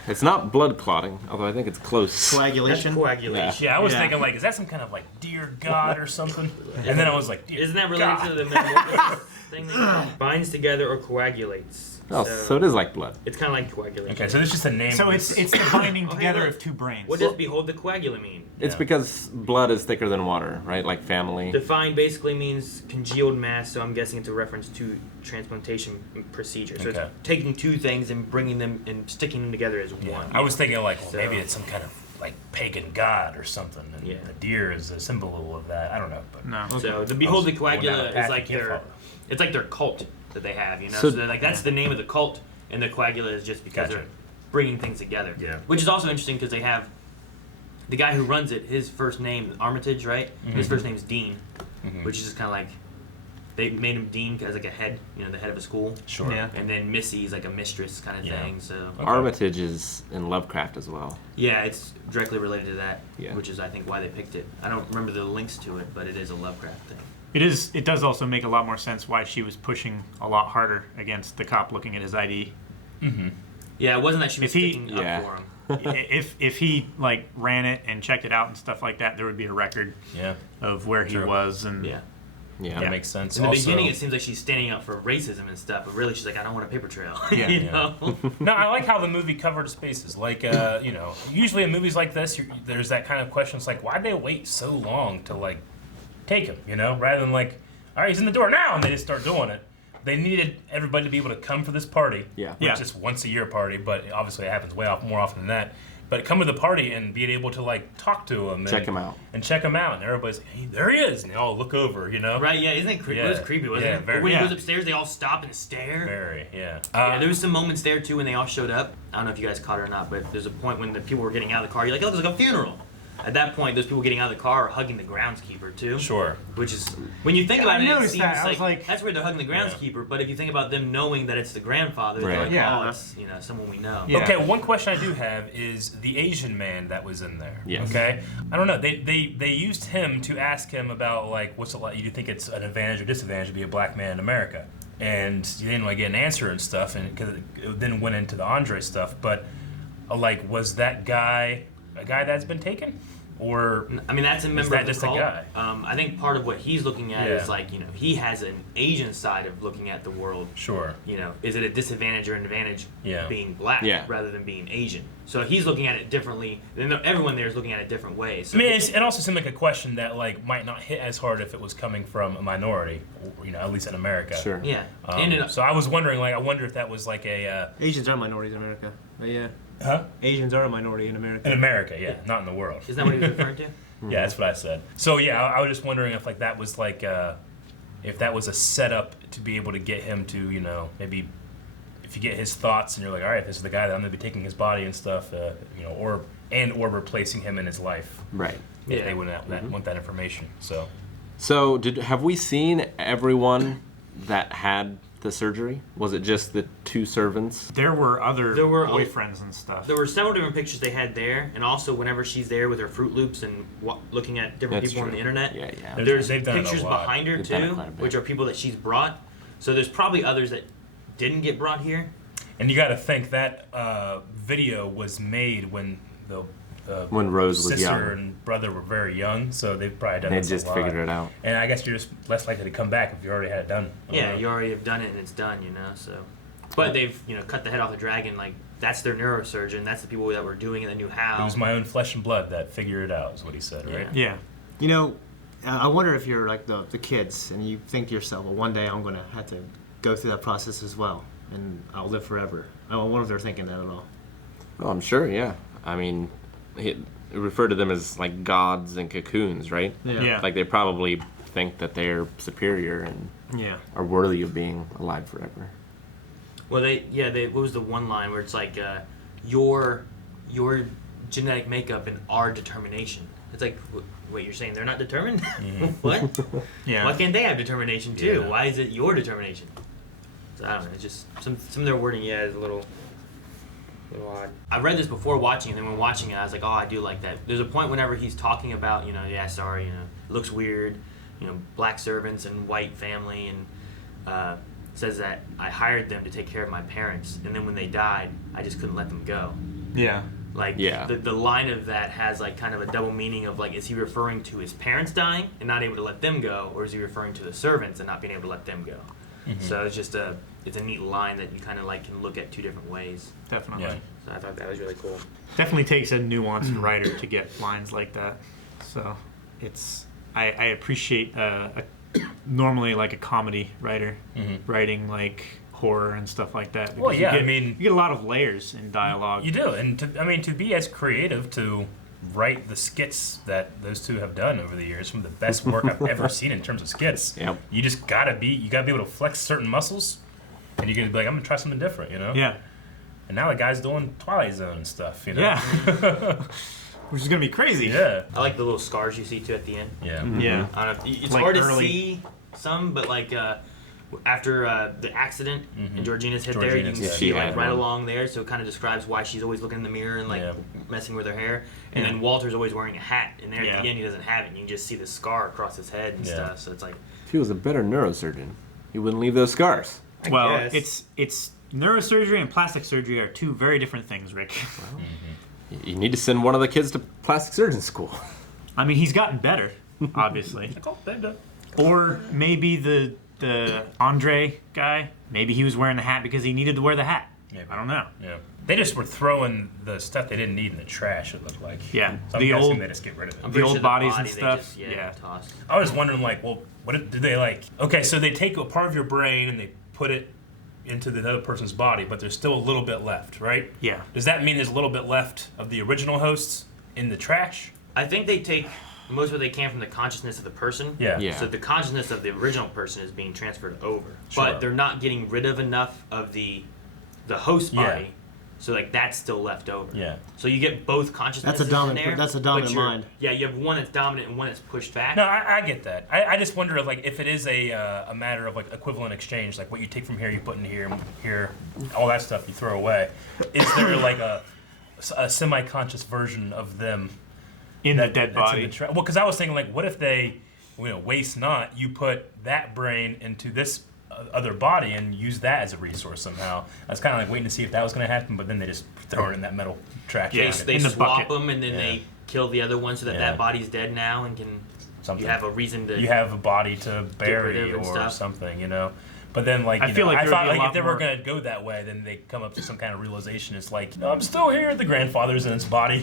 It's not blood clotting, although I think it's close. Coagulation. That's coagulation. Yeah, I was thinking like, is that some kind of like deer god or something? And then I was like, deer Isn't that related god. to the metamorphosis thing that binds together or coagulates? Oh, so it is like blood. It's kind of like coagulation. Okay, so this is just a name. So of it's this. the binding Oh, hey, together look. of two brains. What does behold the coagula mean? It's because blood is thicker than water, right? Like family. Defined basically means congealed mass, so I'm guessing it's a reference to transplantation procedure. So Okay. it's taking two things and bringing them and sticking them together as one. I was thinking like, well, So- maybe it's some kind of like pagan god or something, and Yeah. the deer is a symbol of that. I don't know, but No. So the behold the going down coagula a path is like you can't their, follow. it's like their cult that they have, So- So they're like that's the name of the cult, and the coagula is just because Gotcha. they're bringing things together. Yeah. Which is also interesting because they have the guy who runs it. His first name Armitage, right? His first name's Dean, which is just kind of like they made him Dean as like a head, the head of a school. Sure. Yeah. And then Missy's like a mistress kind of Yeah. thing. So Armitage is in Lovecraft as well. yeah, it's directly related to that, Yeah. which is I think why they picked it. I don't remember the links to it, but it is a Lovecraft thing. It does also make a lot more sense why she was pushing a lot harder against the cop looking at his ID. Yeah, it wasn't that she was If he- sticking yeah. up for him. if he like ran it and checked it out and stuff like that, there would be a record Yeah, of where he True. was and Yeah. Yeah. that makes sense. In the Also- beginning, it seems like she's standing up for racism and stuff, but really she's like, I don't want a paper trail. Yeah. you know? No, I like how the movie covered spaces. Like, usually in movies like this, there's that kind of question. It's like, why'd they wait so long to like take him? Rather than like, all right, he's in the door now, and they just start doing it. They needed everybody to be able to come for this party. Yeah. Which Yeah. is just once a year party, but obviously it happens more often than that. But come to the party and be able to like talk to him, Check him out. and check him out, and everybody's, hey, there he is, and they all look over, Right, yeah, isn't it creepy? It was Yeah. creepy, wasn't Yeah, it? very- When he yeah. goes upstairs, they all stop and stare. Very, yeah. Yeah, there was some moments there too when they all showed up. I don't know if you guys caught it or not, but there's a point when the people were getting out of the car. You're like, oh, there's like a funeral. At that point, those people getting out of the car are hugging the groundskeeper too. Sure. Which is when you think Yeah, about I it, it noticed seems that. I was like like- that's where they're hugging the groundskeeper. But if you think about them knowing that it's the grandfather, they're Right. like, Yeah. oh, it's someone we know. Yeah. Okay, one question I do have is the Asian man that was in there. Yes. Okay, I don't know. They used him to ask him about like what's it like. You think it's an advantage or disadvantage to be a black man in America? And you didn't like get an answer and stuff, and because it then went into the Andre stuff. But like, was that guy a guy that's been taken, or I mean, that's a member that of the just a cult. guy? I think part of what he's looking at Yeah. is like, he has an Asian side of looking at the world. sure? Is it a disadvantage or an advantage Yeah. being black Yeah. rather than being Asian? So he's looking at it differently. And everyone there is looking at it different ways. So I mean, it also seemed like a question that like might not hit as hard if it was coming from a minority, at least in America. Sure. yeah. And So I was wondering, like, I wonder if that was like a Asians are minorities in America. Yeah. huh? Asians are a minority in America. In America, yeah, not in the world. isn't that what he was referring to? Yeah, that's what I said. So yeah, I was just wondering if like that was like if that was a setup to be able to get him to maybe if you get his thoughts and you're like, all right, this is the guy that I'm gonna be taking his body and stuff, or replacing him in his life. Right. If Yeah. they would want that information. So So have we seen everyone that had the surgery? Was it just the two servants? there were other There were- boyfriends and stuff. There were several different pictures they had there, and also whenever she's there with her Fruit Loops and looking at different That's people on true. the internet, Yeah, yeah. there's They've done it a pictures lot. behind her They've done it too, quite a bit. which are people that she's brought. So there's probably others that didn't get brought here. and you got to think that video was made when the When Rose was sister young. and brother were very young, so they've probably done They this a just lot. figured it out. And I guess you're just less likely to come back if you already had it done. Yeah, you already have done it and it's done, So, but they've cut the head off the dragon like that's their neurosurgeon. That's the people that were doing it that knew how. It was my own flesh and blood that figured it out, is what he said, right? Yeah. You know, I wonder if you're like the kids and you think to yourself, well, one day I'm going to have to go through that process as well, and I'll live forever. I wonder if they're thinking that at all. Oh, I'm sure, yeah. I mean, he referred to them as like gods in cocoons, right? Yeah. Like they probably think that they're superior and are worthy of being alive forever. Well, what was the one line where it's like, your genetic makeup and our determination. It's like, wait, you're saying they're not determined? What? Yeah. Why can't they have determination too? Yeah. Why is it your determination? So I don't know. It's just some of their wording, is a little odd. I read this before watching it, and then when watching it, I was like, oh, I do like that. There's a point whenever he's talking about, sorry, it looks weird, black servants and white family, and says that I hired them to take care of my parents, and then when they died, I just couldn't let them go. Yeah. Like, the line of that has, like, kind of a double meaning of, like, is he referring to his parents dying and not able to let them go, or is he referring to the servants and not being able to let them go? Mm-hmm. So it's just it's a neat line that you kind of, like, can look at two different ways. Definitely. Yeah. So I thought that was really cool. Definitely takes a nuanced writer to get lines like that. So I appreciate normally, like, a comedy writer writing, like, horror and stuff like that. Well, yeah, you get a lot of layers in dialogue. You do, and to be as creative to write the skits that those two have done over the years, some of the best work I've ever seen in terms of skits. Yep. You just gotta be able to flex certain muscles, and you can be like, I'm gonna try something different, Yeah. And now the guy's doing Twilight Zone and stuff, Yeah. Which is gonna be crazy. Yeah. I like the little scars you see too at the end. Yeah. Yeah. I don't know. It's Like hard early. to see some, but like after the accident and Georgina's hit there, you can Georgina's, see yeah. like right along there. So it kind of describes why she's always looking in the mirror and like messing with her hair. And then Walter's always wearing a hat, and there at the end he doesn't have it. You can just see the scar across his head and stuff. So it's like, If he was a better neurosurgeon, he wouldn't leave those scars. I Well, guess. it's neurosurgery and plastic surgery are two very different things, Rick. You need to send one of the kids to plastic surgeon school. I mean, he's gotten better, obviously. Or maybe the Andre guy, maybe he was wearing the hat because he needed to wear the hat. Maybe. I don't know. Yeah. They just were throwing the stuff they didn't need in the trash, it looked like. Yeah. So I'm guessing they just get rid of it. I'm the pretty old sure bodies body and they stuff. just, toss. I was wondering, like, well, what did they like? Okay, so they take a part of your brain and they put it into the other person's body, but there's still a little bit left, right? Yeah. Does that mean there's a little bit left of the original hosts in the trash? I think they take most of what they can from the consciousness of the person. Yeah. Yeah. So the consciousness of the original person is being transferred over, Sure. but they're not getting rid of enough of the host body. Yeah. So like that's still left over. Yeah. So you get both consciousnesses. That's a dominant- in there, that's a dominant but you're- mind. Yeah, you have one that's dominant and one that's pushed back. No, I get that. I just wonder, like, if it is a matter of, like, equivalent exchange, like what you take from here, you put in here, all that stuff you throw away. Is there, like, a semi-conscious version of them In the dead that's body. in the well, because I was thinking, like, what if they, waste not, you put that brain into this other body and use that as a resource somehow. I was kind of like waiting to see if that was going to happen, but then they just throw it in that metal trash. Yeah. can. They in the swap bucket. them and then they kill the other one so that Yeah. that body's dead now and can. Something. You have a reason to. You have a body to bury rid of and or stuff. something, But then, like, I feel like I there would thought, be a like, lot if they were more- going to go that way, then they come up to some kind of realization. It's like, no, I'm still here. The grandfather's in its body,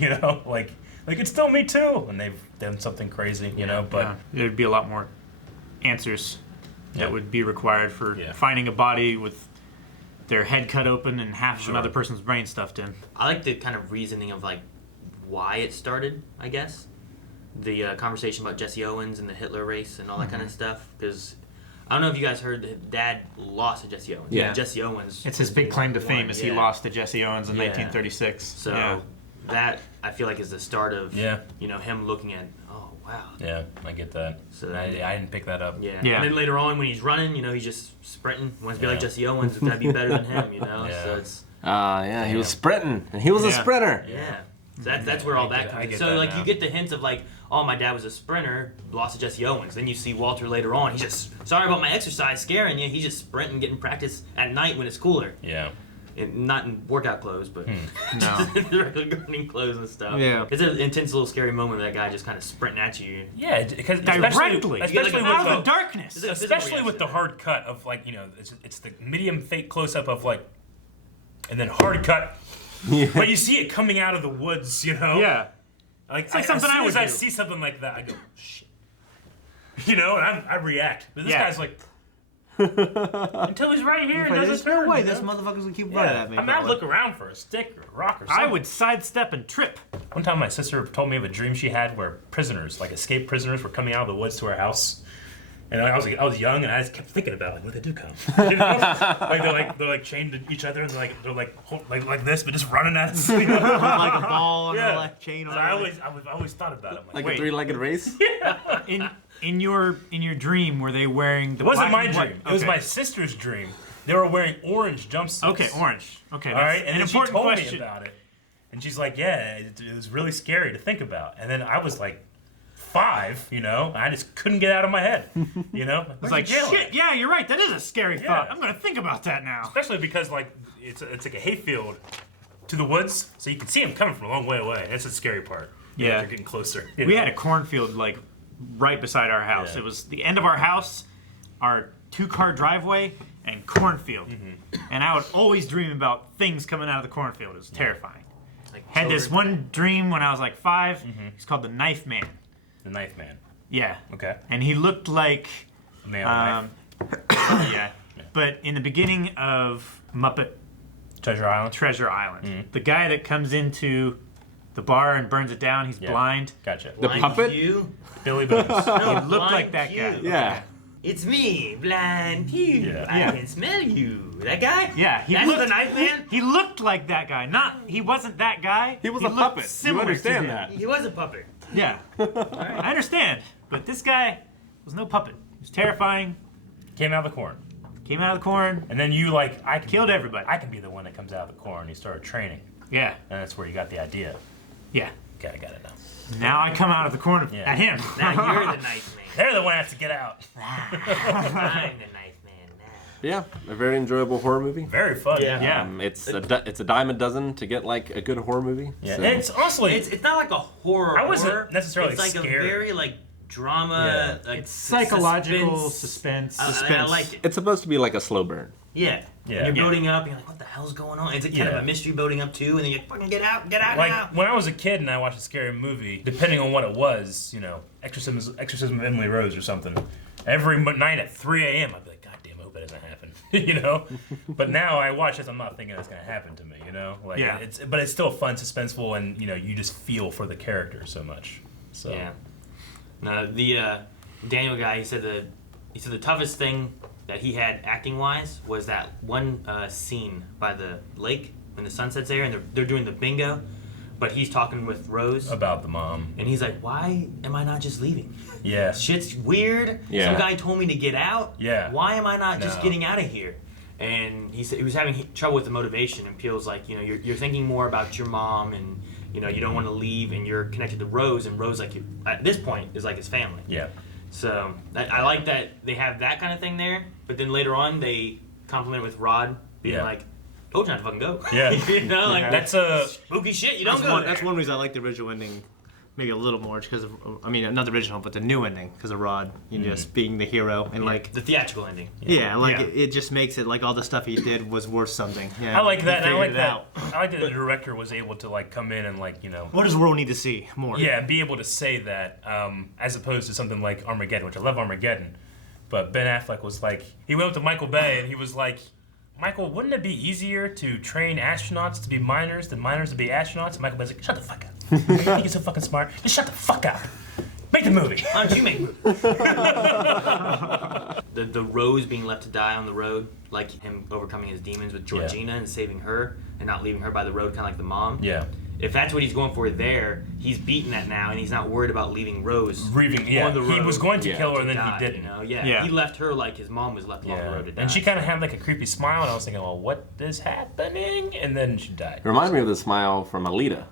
like it's still me too. And they've done something crazy, But Yeah. There'd be a lot more answers Yeah. that would be required for Yeah. finding a body with their head cut open and half of Sure. another person's brain stuffed in. I like the kind of reasoning of like why it started. I guess the conversation about Jesse Owens and the Hitler race and all that kind of stuff. Because I don't know if you guys heard that Dad lost to Jesse Owens. Yeah. Jesse Owens. It's his big claim to fame is he yeah. lost to Jesse Owens in Yeah. 1936. So yeah. that I feel like is the start of Yeah. him looking at wow. yeah, I get that. So I didn't pick that up. Yeah. Yeah. And then later on when he's running, he's just sprinting. Wants to be like Yeah. Jesse Owens. It's gotta be better than him, Yeah. So it's Yeah, he was sprinting, and he was a Yeah. sprinter. yeah. So that's where all I that get- I comes in. get So that like now. you get the hints of like, oh, my dad was a sprinter, lost to Jesse Owens. Then you see Walter later on. He's just sorry about my exercise scaring you. He's just sprinting, getting practice at night when it's cooler. Yeah. Not in workout clothes, but No. regular gardening clothes and stuff. Yeah. It's an intense little scary moment with that guy just kind of sprinting at you. Yeah, because Directly. especially out with of the darkness. It's a physical especially with the reaction. hard cut of, like, it's the medium fake close up of, like, and then hard cut But you see it coming out of the woods, you know? Yeah. Like, It's like something I would as I do. see something like that, I go, shit. You know, and I react. But this guy's like, until he's right here and There's doesn't no turn. way you this know? motherfucker's gonna keep running at me. I mean, I'd look around for a stick or a rock or something. I would sidestep and trip. One time my sister told me of a dream she had where prisoners, like escaped prisoners, were coming out of the woods to her house. And I was young, and I just kept thinking about like, what they do come, you know? they're like chained to each other, and they're like this, but just running at us, you know? like a ball and Yeah. a like chain. So I always thought about it. I'm Like wait, a three-legged race? In your dream, were they wearing the it wasn't black my and white? dream. It was Okay. my sister's dream. They were wearing orange jumpsuits. Okay, orange. Okay, All right, and an then she important told question. me about it, and she's like, "Yeah, it was really scary to think about." And then I was like 5, you know, I just couldn't get out of my head, you know. It's like, shit, yeah, you're right. That is a scary thought. I'm gonna think about that now. Especially because like it's like a hayfield to the woods, so you can see them coming from a long way away. That's the scary part. You know, Yeah. they're getting closer. We had a cornfield like right beside our house. Yeah. It was the end of our house, our 2-car driveway, and cornfield. And I would always dream about things coming out of the cornfield. It was terrifying. Like Had this one dream when I was like 5. It's called the Knife Man. The Knife Man. Yeah. Okay. And he looked like A man with a knife. yeah. But in the beginning of Muppet Treasure Island. the guy that comes into the bar and burns it down, he's blind. Gotcha. The Blind puppet? Hugh? Billy Bones. He looked Blind like that guy. Hugh. Yeah. It's me, Blind Hugh. Yeah. I Yeah. can smell you. That guy? Yeah, he That's looked the Knife Man? He looked like that guy. He wasn't that guy. He was a looked puppet. You similar to understand him. that. He was a puppet. Yeah. I understand. But this guy was no puppet. He was terrifying. Came out of the corn. Came out of the corn. And then you like, I can Killed be- everybody. I can be the one that comes out of the corn. You started training. Yeah. And that's where you got the idea. Yeah. Okay, I got it now. Now I come out of the corn Yeah. at him. Now you're the Knife Man. They're the one that has to get out. I'm the Knife Man now. Yeah, a very enjoyable horror movie. Very fun. Yeah. Yeah. It's a dime a dozen to get like a good horror movie. Yeah. So- And it's honestly, It's not like a horror. I wasn't horror. necessarily It's like scared. a very like drama. Yeah. Like It's psychological suspense. suspense. I like it. It's supposed to be like a slow burn. Yeah. Yeah. And you're Yeah. building up. You're like, what the hell's going on? It's kind of Yeah. a mystery building up too, and then you're like, fucking get out like now. when I was a kid and I watched a scary movie, depending on what it was, you know, Exorcism of Emily Rose or something. Every night at 3 a.m. I'd be like, God damn, I hope that doesn't happen. You know. But now I watch this, I'm not thinking it's gonna happen to me. You know. Like, Yeah. But it's still fun, suspenseful, and you know, you just feel for the character so much. So. Yeah. No, the Daniel guy, he said the toughest thing that he had acting wise was that one scene by the lake when the sun sets there and they're doing the bingo, but he's talking with Rose About the mom. and he's like, why am I not just leaving? Yeah. Shit's weird. Yeah. Some guy told me to get out. Yeah. Why am I not just No. getting out of here? And he said he was having trouble with the motivation. And Peele's like, you know, you're thinking more about your mom, and you know you don't want to leave, and you're connected to Rose, and Rose like at this point is like his family. Yeah. So I like that they have that kind of thing there. But then later on they compliment with Rod being Yeah. like, told you not to fucking go. Yeah. You know, like That's a. spooky shit. You don't That's go one, there. that's one reason I like the original ending, maybe a little more, because of, I mean, not the original, but the new ending, because of Rod, you know, just being the hero and like, the theatrical ending. yeah, like Yeah. It just makes it like all the stuff he did was worth something. Yeah, I like he that. And I figured like it that. out. I like that the director was able to like come in and like, you know. What does the world need to see more? Yeah, be able to say that, as opposed to something like Armageddon, which I love Armageddon, but Ben Affleck was like, he went up to Michael Bay and he was like, Michael, wouldn't it be easier to train astronauts to be miners than miners to be astronauts? And Michael Bay's like, shut the fuck up. You think you're so fucking smart? Just shut the fuck up. Make the movie. Why don't you make movies? the Rose being left to die on the road, like him overcoming his demons with Georgina and saving her and not leaving her by the road, kind of like the mom. Yeah. If that's what he's going for there, he's beaten that now, and he's not worried about leaving Rose Yeah, on the road. he was going to Yeah. kill her, and then die, he didn't. You know? Yeah. Yeah. He left her like his mom was left on the road to die. And she kind of had like a creepy smile, and I was thinking, well, what is happening? And then she died. It reminds me of the smile from Alita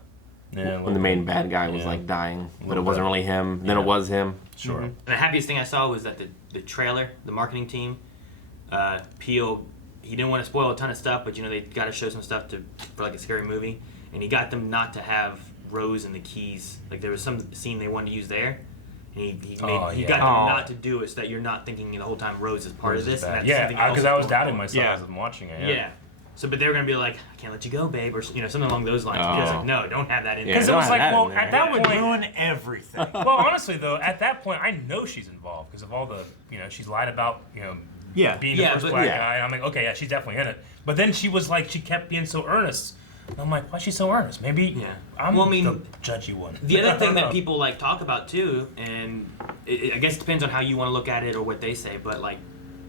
Yeah, when the main bad guy was Yeah. like dying, but it Little wasn't bit. really him. Then Yeah. it was him. Sure. And the happiest thing I saw was that the trailer, the marketing team, Peele, he didn't want to spoil a ton of stuff, but you know they got to show some stuff for like a scary movie, and he got them not to have Rose and the keys. Like there was some scene they wanted to use there, and he got them not to do it so that you're not thinking the whole time Rose is part of this. And that's Yeah, something else because I was going doubting on. myself Yeah. as I'm watching it. Yeah. So, but they were gonna be like, I can't let you go, babe, or something along those lines. Because like, no, don't have that in there. Because it was like, well, that at that would point, ruin everything. well, honestly though, at that point, I know she's involved because of all the, she's lied about, being the first black guy. And I'm like, okay, yeah, she's definitely in it. But then she was like, she kept being so earnest. And I'm like, why is she so earnest? Maybe I'm the judgy one. The other thing that people like talk about too, and I guess it depends on how you want to look at it or what they say, but like,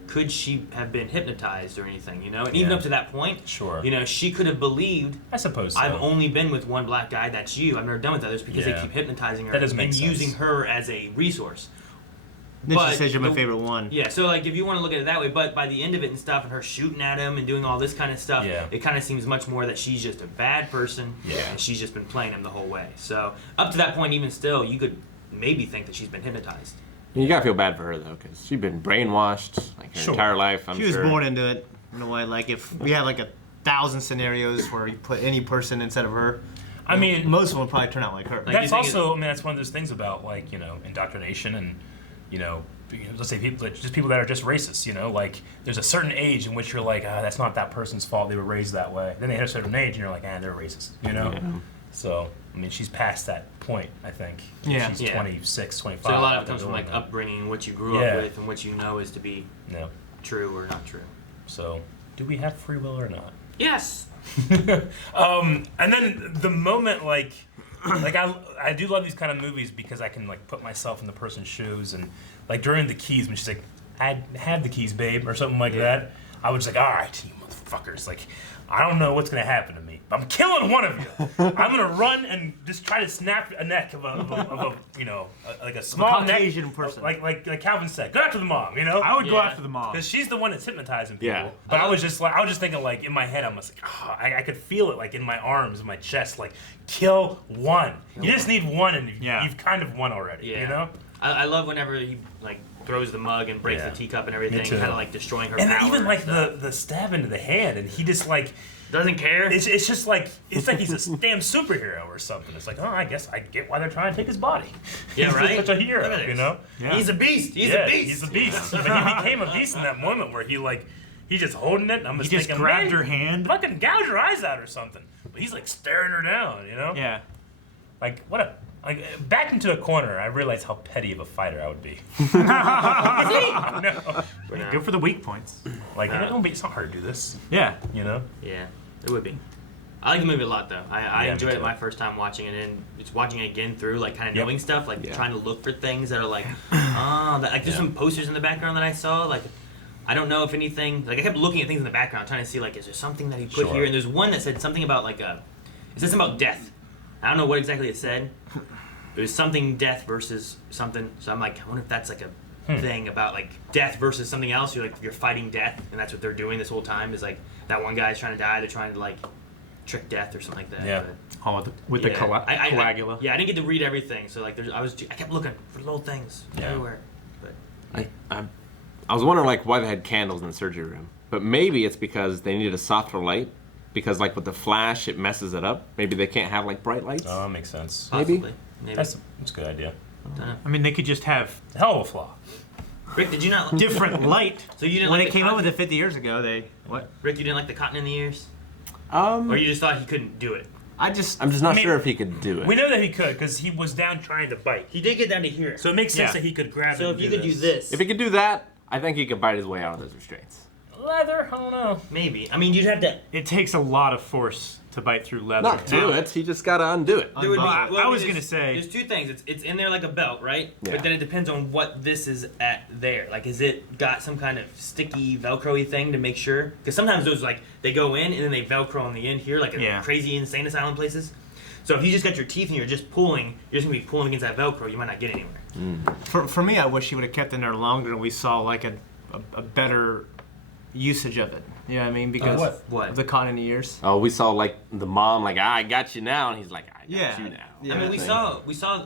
could she have been hypnotized or anything, And even up to that point, sure. She could have believed, I suppose so. I've only been with one black guy, that's you. I've never done with others because they keep hypnotizing her and using her as a resource. Then she says you're my favorite one. Yeah, so like if you want to look at it that way, but by the end of it and stuff, and her shooting at him and doing all this kind of stuff, it kind of seems much more that she's just a bad person, and she's just been playing him the whole way. So up to that point, even still, you could maybe think that she's been hypnotized. You gotta feel bad for her though, because she's been brainwashed like her entire life. She was born into it in a way. Like if we had like 1,000 scenarios where you put any person instead of her, I mean, most of them would probably turn out like her. That's also, that's one of those things about like indoctrination and let's say people that are just racist. Like there's a certain age in which you're like, that's not that person's fault. They were raised that way. Then they hit a certain age and you're like, they're racist. So, she's past that point, I think. Yeah. She's 26, 25. So a lot of it comes from like upbringing, what you grew up with, and what you know is to be true or not true. So, do we have free will or not? Yes. And then the moment like I do love these kind of movies because I can like put myself in the person's shoes, and like during the keys when she's like, I had the keys, babe, or something like that. I was like, all right, you motherfuckers, like. I don't know what's gonna happen to me, but I'm killing one of you. I'm gonna run and just try to snap a neck of a like a small Caucasian person. Like Calvin said, go after the mom. I would go after the mom because she's the one that's hypnotizing people. Yeah. But I was just thinking like in my head, I was like, I could feel it like in my arms, in my chest, like kill one. You just need one, and you've kind of won already. Yeah. I love whenever he like throws the mug and breaks the teacup and everything, kind of like destroying her. And power even like the stab into the hand, and he just like doesn't care. It's just like he's a damn superhero or something. It's like, I guess I get why they're trying to take his body. Yeah, he's right. Such a hero, Yeah. He's a beast. He's a beast. He's a beast. But he became a beast in that moment where he's just holding it. And I'm just he just thinking, grabbed her hand, fucking gouge her eyes out or something. But he's like staring her down, Yeah. Like what a. Like back into a corner, I realized how petty of a fighter I would be. No. Go for the weak points. Like it's not hard to do this. Yeah. Yeah, it would be. I like the movie a lot though. I enjoyed it my first time watching it, and it's watching it again through like kind of knowing stuff, like trying to look for things that are like, there's some posters in the background that I saw. Like, I don't know if anything. Like I kept looking at things in the background, trying to see like, is there something that he put here? And there's one that said something about like it said something about death. I don't know what exactly it said. It was something death versus something. So I'm like, I wonder if that's like a thing about like death versus something else. You're fighting death, and that's what they're doing this whole time. Is like that one guy's trying to die. They're trying to like trick death or something like that. Yeah. But, with the coagula. I didn't get to read everything, so like I kept looking for little things everywhere. But I was wondering like why they had candles in the surgery room, but maybe it's because they needed a softer light. Because like with the flash, it messes it up. Maybe they can't have like bright lights. Oh, that makes sense. Maybe. That's a good idea. I mean, they could just have hell of a flaw. Rick, did you not different light? So you didn't when like it came out with it 50 years ago, Rick, you didn't like the cotton in the ears? Or you just thought he couldn't do it? I'm just not sure if he could do it. We know that he could because he was down trying to bite. He did get down to here. So it makes sense that he could grab it. So if you could do this. If he could do that, I think he could bite his way out of those restraints. Leather? I don't know. Maybe. I mean, you'd have to. It takes a lot of force to bite through leather. Not do it. He just gotta undo it. There would be, I was gonna say there's two things. It's in there like a belt, right? Yeah. But then it depends on what this is at there. Like, is it got some kind of sticky Velcro-y thing to make sure? Because sometimes those like they go in and then they Velcro on the end here, like in crazy insane asylum places. So if you just got your teeth and you're just pulling, you're just gonna be pulling against that Velcro. You might not get anywhere. For me, I wish he would have kept it in there longer and we saw like a better usage of it. You know what I mean? Because of the cotton in the ears. Oh, we saw like the mom like, I got you now, and he's like, I got you now. Yeah. I mean, we saw.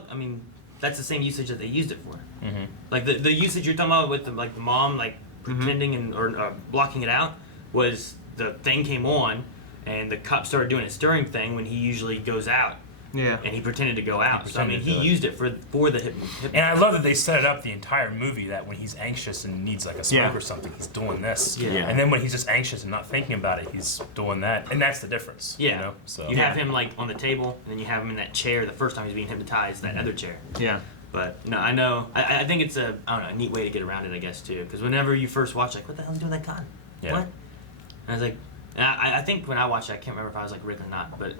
I mean, that's the same usage that they used it for. Mm-hmm. Like the usage you're talking about with the mom like pretending and or blocking it out was the thing came on, and the cop started doing a stirring thing when he usually goes out. Yeah. And he pretended to go out. So I mean, pretended he to. used it for the hypnosis. And I love that they set it up the entire movie that when he's anxious and needs like a smoke Yeah. or something, he's doing this. Yeah. Yeah. And then when he's just anxious and not thinking about it, he's doing that. And that's the difference. Yeah. You know? So You have him like on the table, and then you have him in that chair the first time he's being hypnotized, that other chair. Yeah. But no, I know. I think it's a neat way to get around it, I guess too. Because whenever you first watch, like, what the hell's doing that gun? Yeah. What? And I was like, and I think when I watched it, I can't remember if I was like Rick or not, but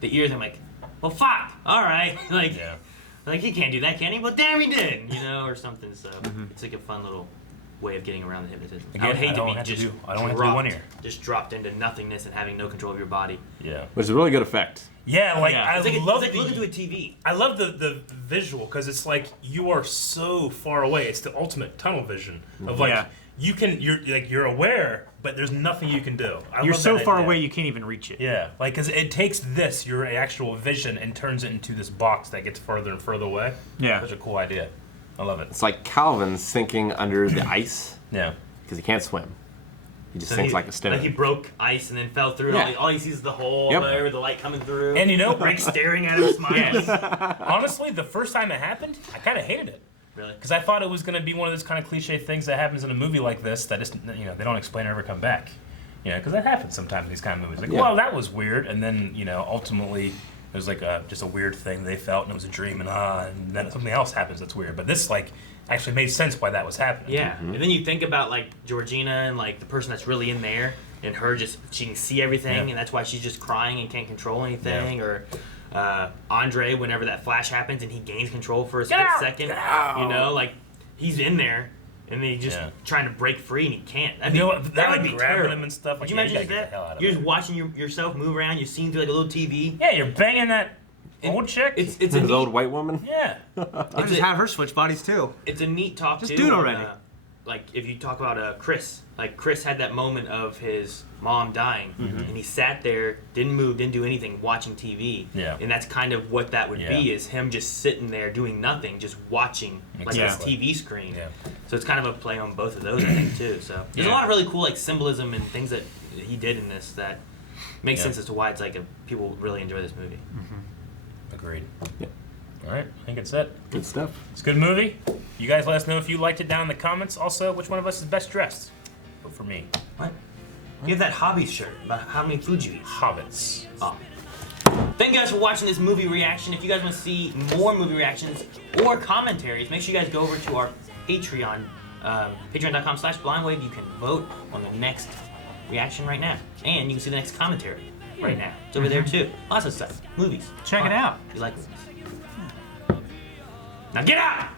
the ears, I'm like, well, fuck, all right, like, Yeah. like he can't do that, can he? Well, damn, he did, you know, or something. So it's like a fun little way of getting around the hypnotism. Again, I would hate I to don't be have to just do- I don't have to do dropped, one ear. just dropped into nothingness and having no control of your body. Yeah. Which is a really good effect. Yeah, like Yeah. I It's like, love it's like the, looking to a TV. I love the visual because it's like you are so far away. It's the ultimate tunnel vision of like Yeah. you're aware, but there's nothing you can do. I You're love so that far idea. away you can't even reach it. Yeah, like because it takes this your actual vision and turns it into this box that gets further and further away. Yeah. Such a cool idea. I love it. It's like Calvin sinking under the ice Yeah. because he can't swim. He just So sinks he- like a stone. Like he broke ice and then fell through. Yeah. All he sees is the hole Yep. there with the light coming through. And you know, Rick staring at him, smiling. honestly, the first time it happened, I kind of hated it. Really? Because I thought it was going to be one of those kind of cliche things that happens in a movie like this that just, they don't explain or ever come back. You know, because that happens sometimes in these kind of movies. Like, Yeah. well, that was weird. And then, ultimately, it was like just a weird thing they felt and it was a dream and then something else happens that's weird. But this, like, actually made sense why that was happening. Yeah. And then you think about, like, Georgina and, like, the person that's really in there and her just, she can see everything Yeah. and that's why she's just crying and can't control anything. Or Andre, whenever that flash happens and he gains control for a split second, like, he's in there. And then he's just trying to break free, and he can't. That'd You be, know what, that like would be grabbing terrible. him and stuff, like, Could you yeah, you imagine gotta get the hell out of you're there. just watching yourself move around. You're seeing through like a little TV. Yeah, you're banging that old chick. It's a His neat, old white woman. yeah. I just have her switch bodies too. it's a neat talk Just too. do it on, already. Like if you talk about Chris, like Chris had that moment of his mom dying, and he sat there, didn't move, didn't do anything, watching TV. Yeah. And that's kind of what that would be, is him just sitting there doing nothing, just watching like this Exactly. TV screen. Yeah. So it's kind of a play on both of those, I think, too. So there's a lot of really cool like symbolism and things that he did in this that makes sense as to why it's like people really enjoy this movie. Agreed. Yeah. All right, I think it's it. Good stuff. It's a good movie. You guys let us know if you liked it down in the comments. Also, which one of us is best dressed? Vote for me. What? You have that hobbies shirt about how many foods you eat. Hobbits. Oh. Thank you guys for watching this movie reaction. If you guys want to see more movie reactions or commentaries, make sure you guys go over to our Patreon, patreon.com/blindwave. You can vote on the next reaction right now. And you can see the next commentary right now. It's over there too. Lots of stuff. Movies. Check it Fun. out. You like movies. Now get out!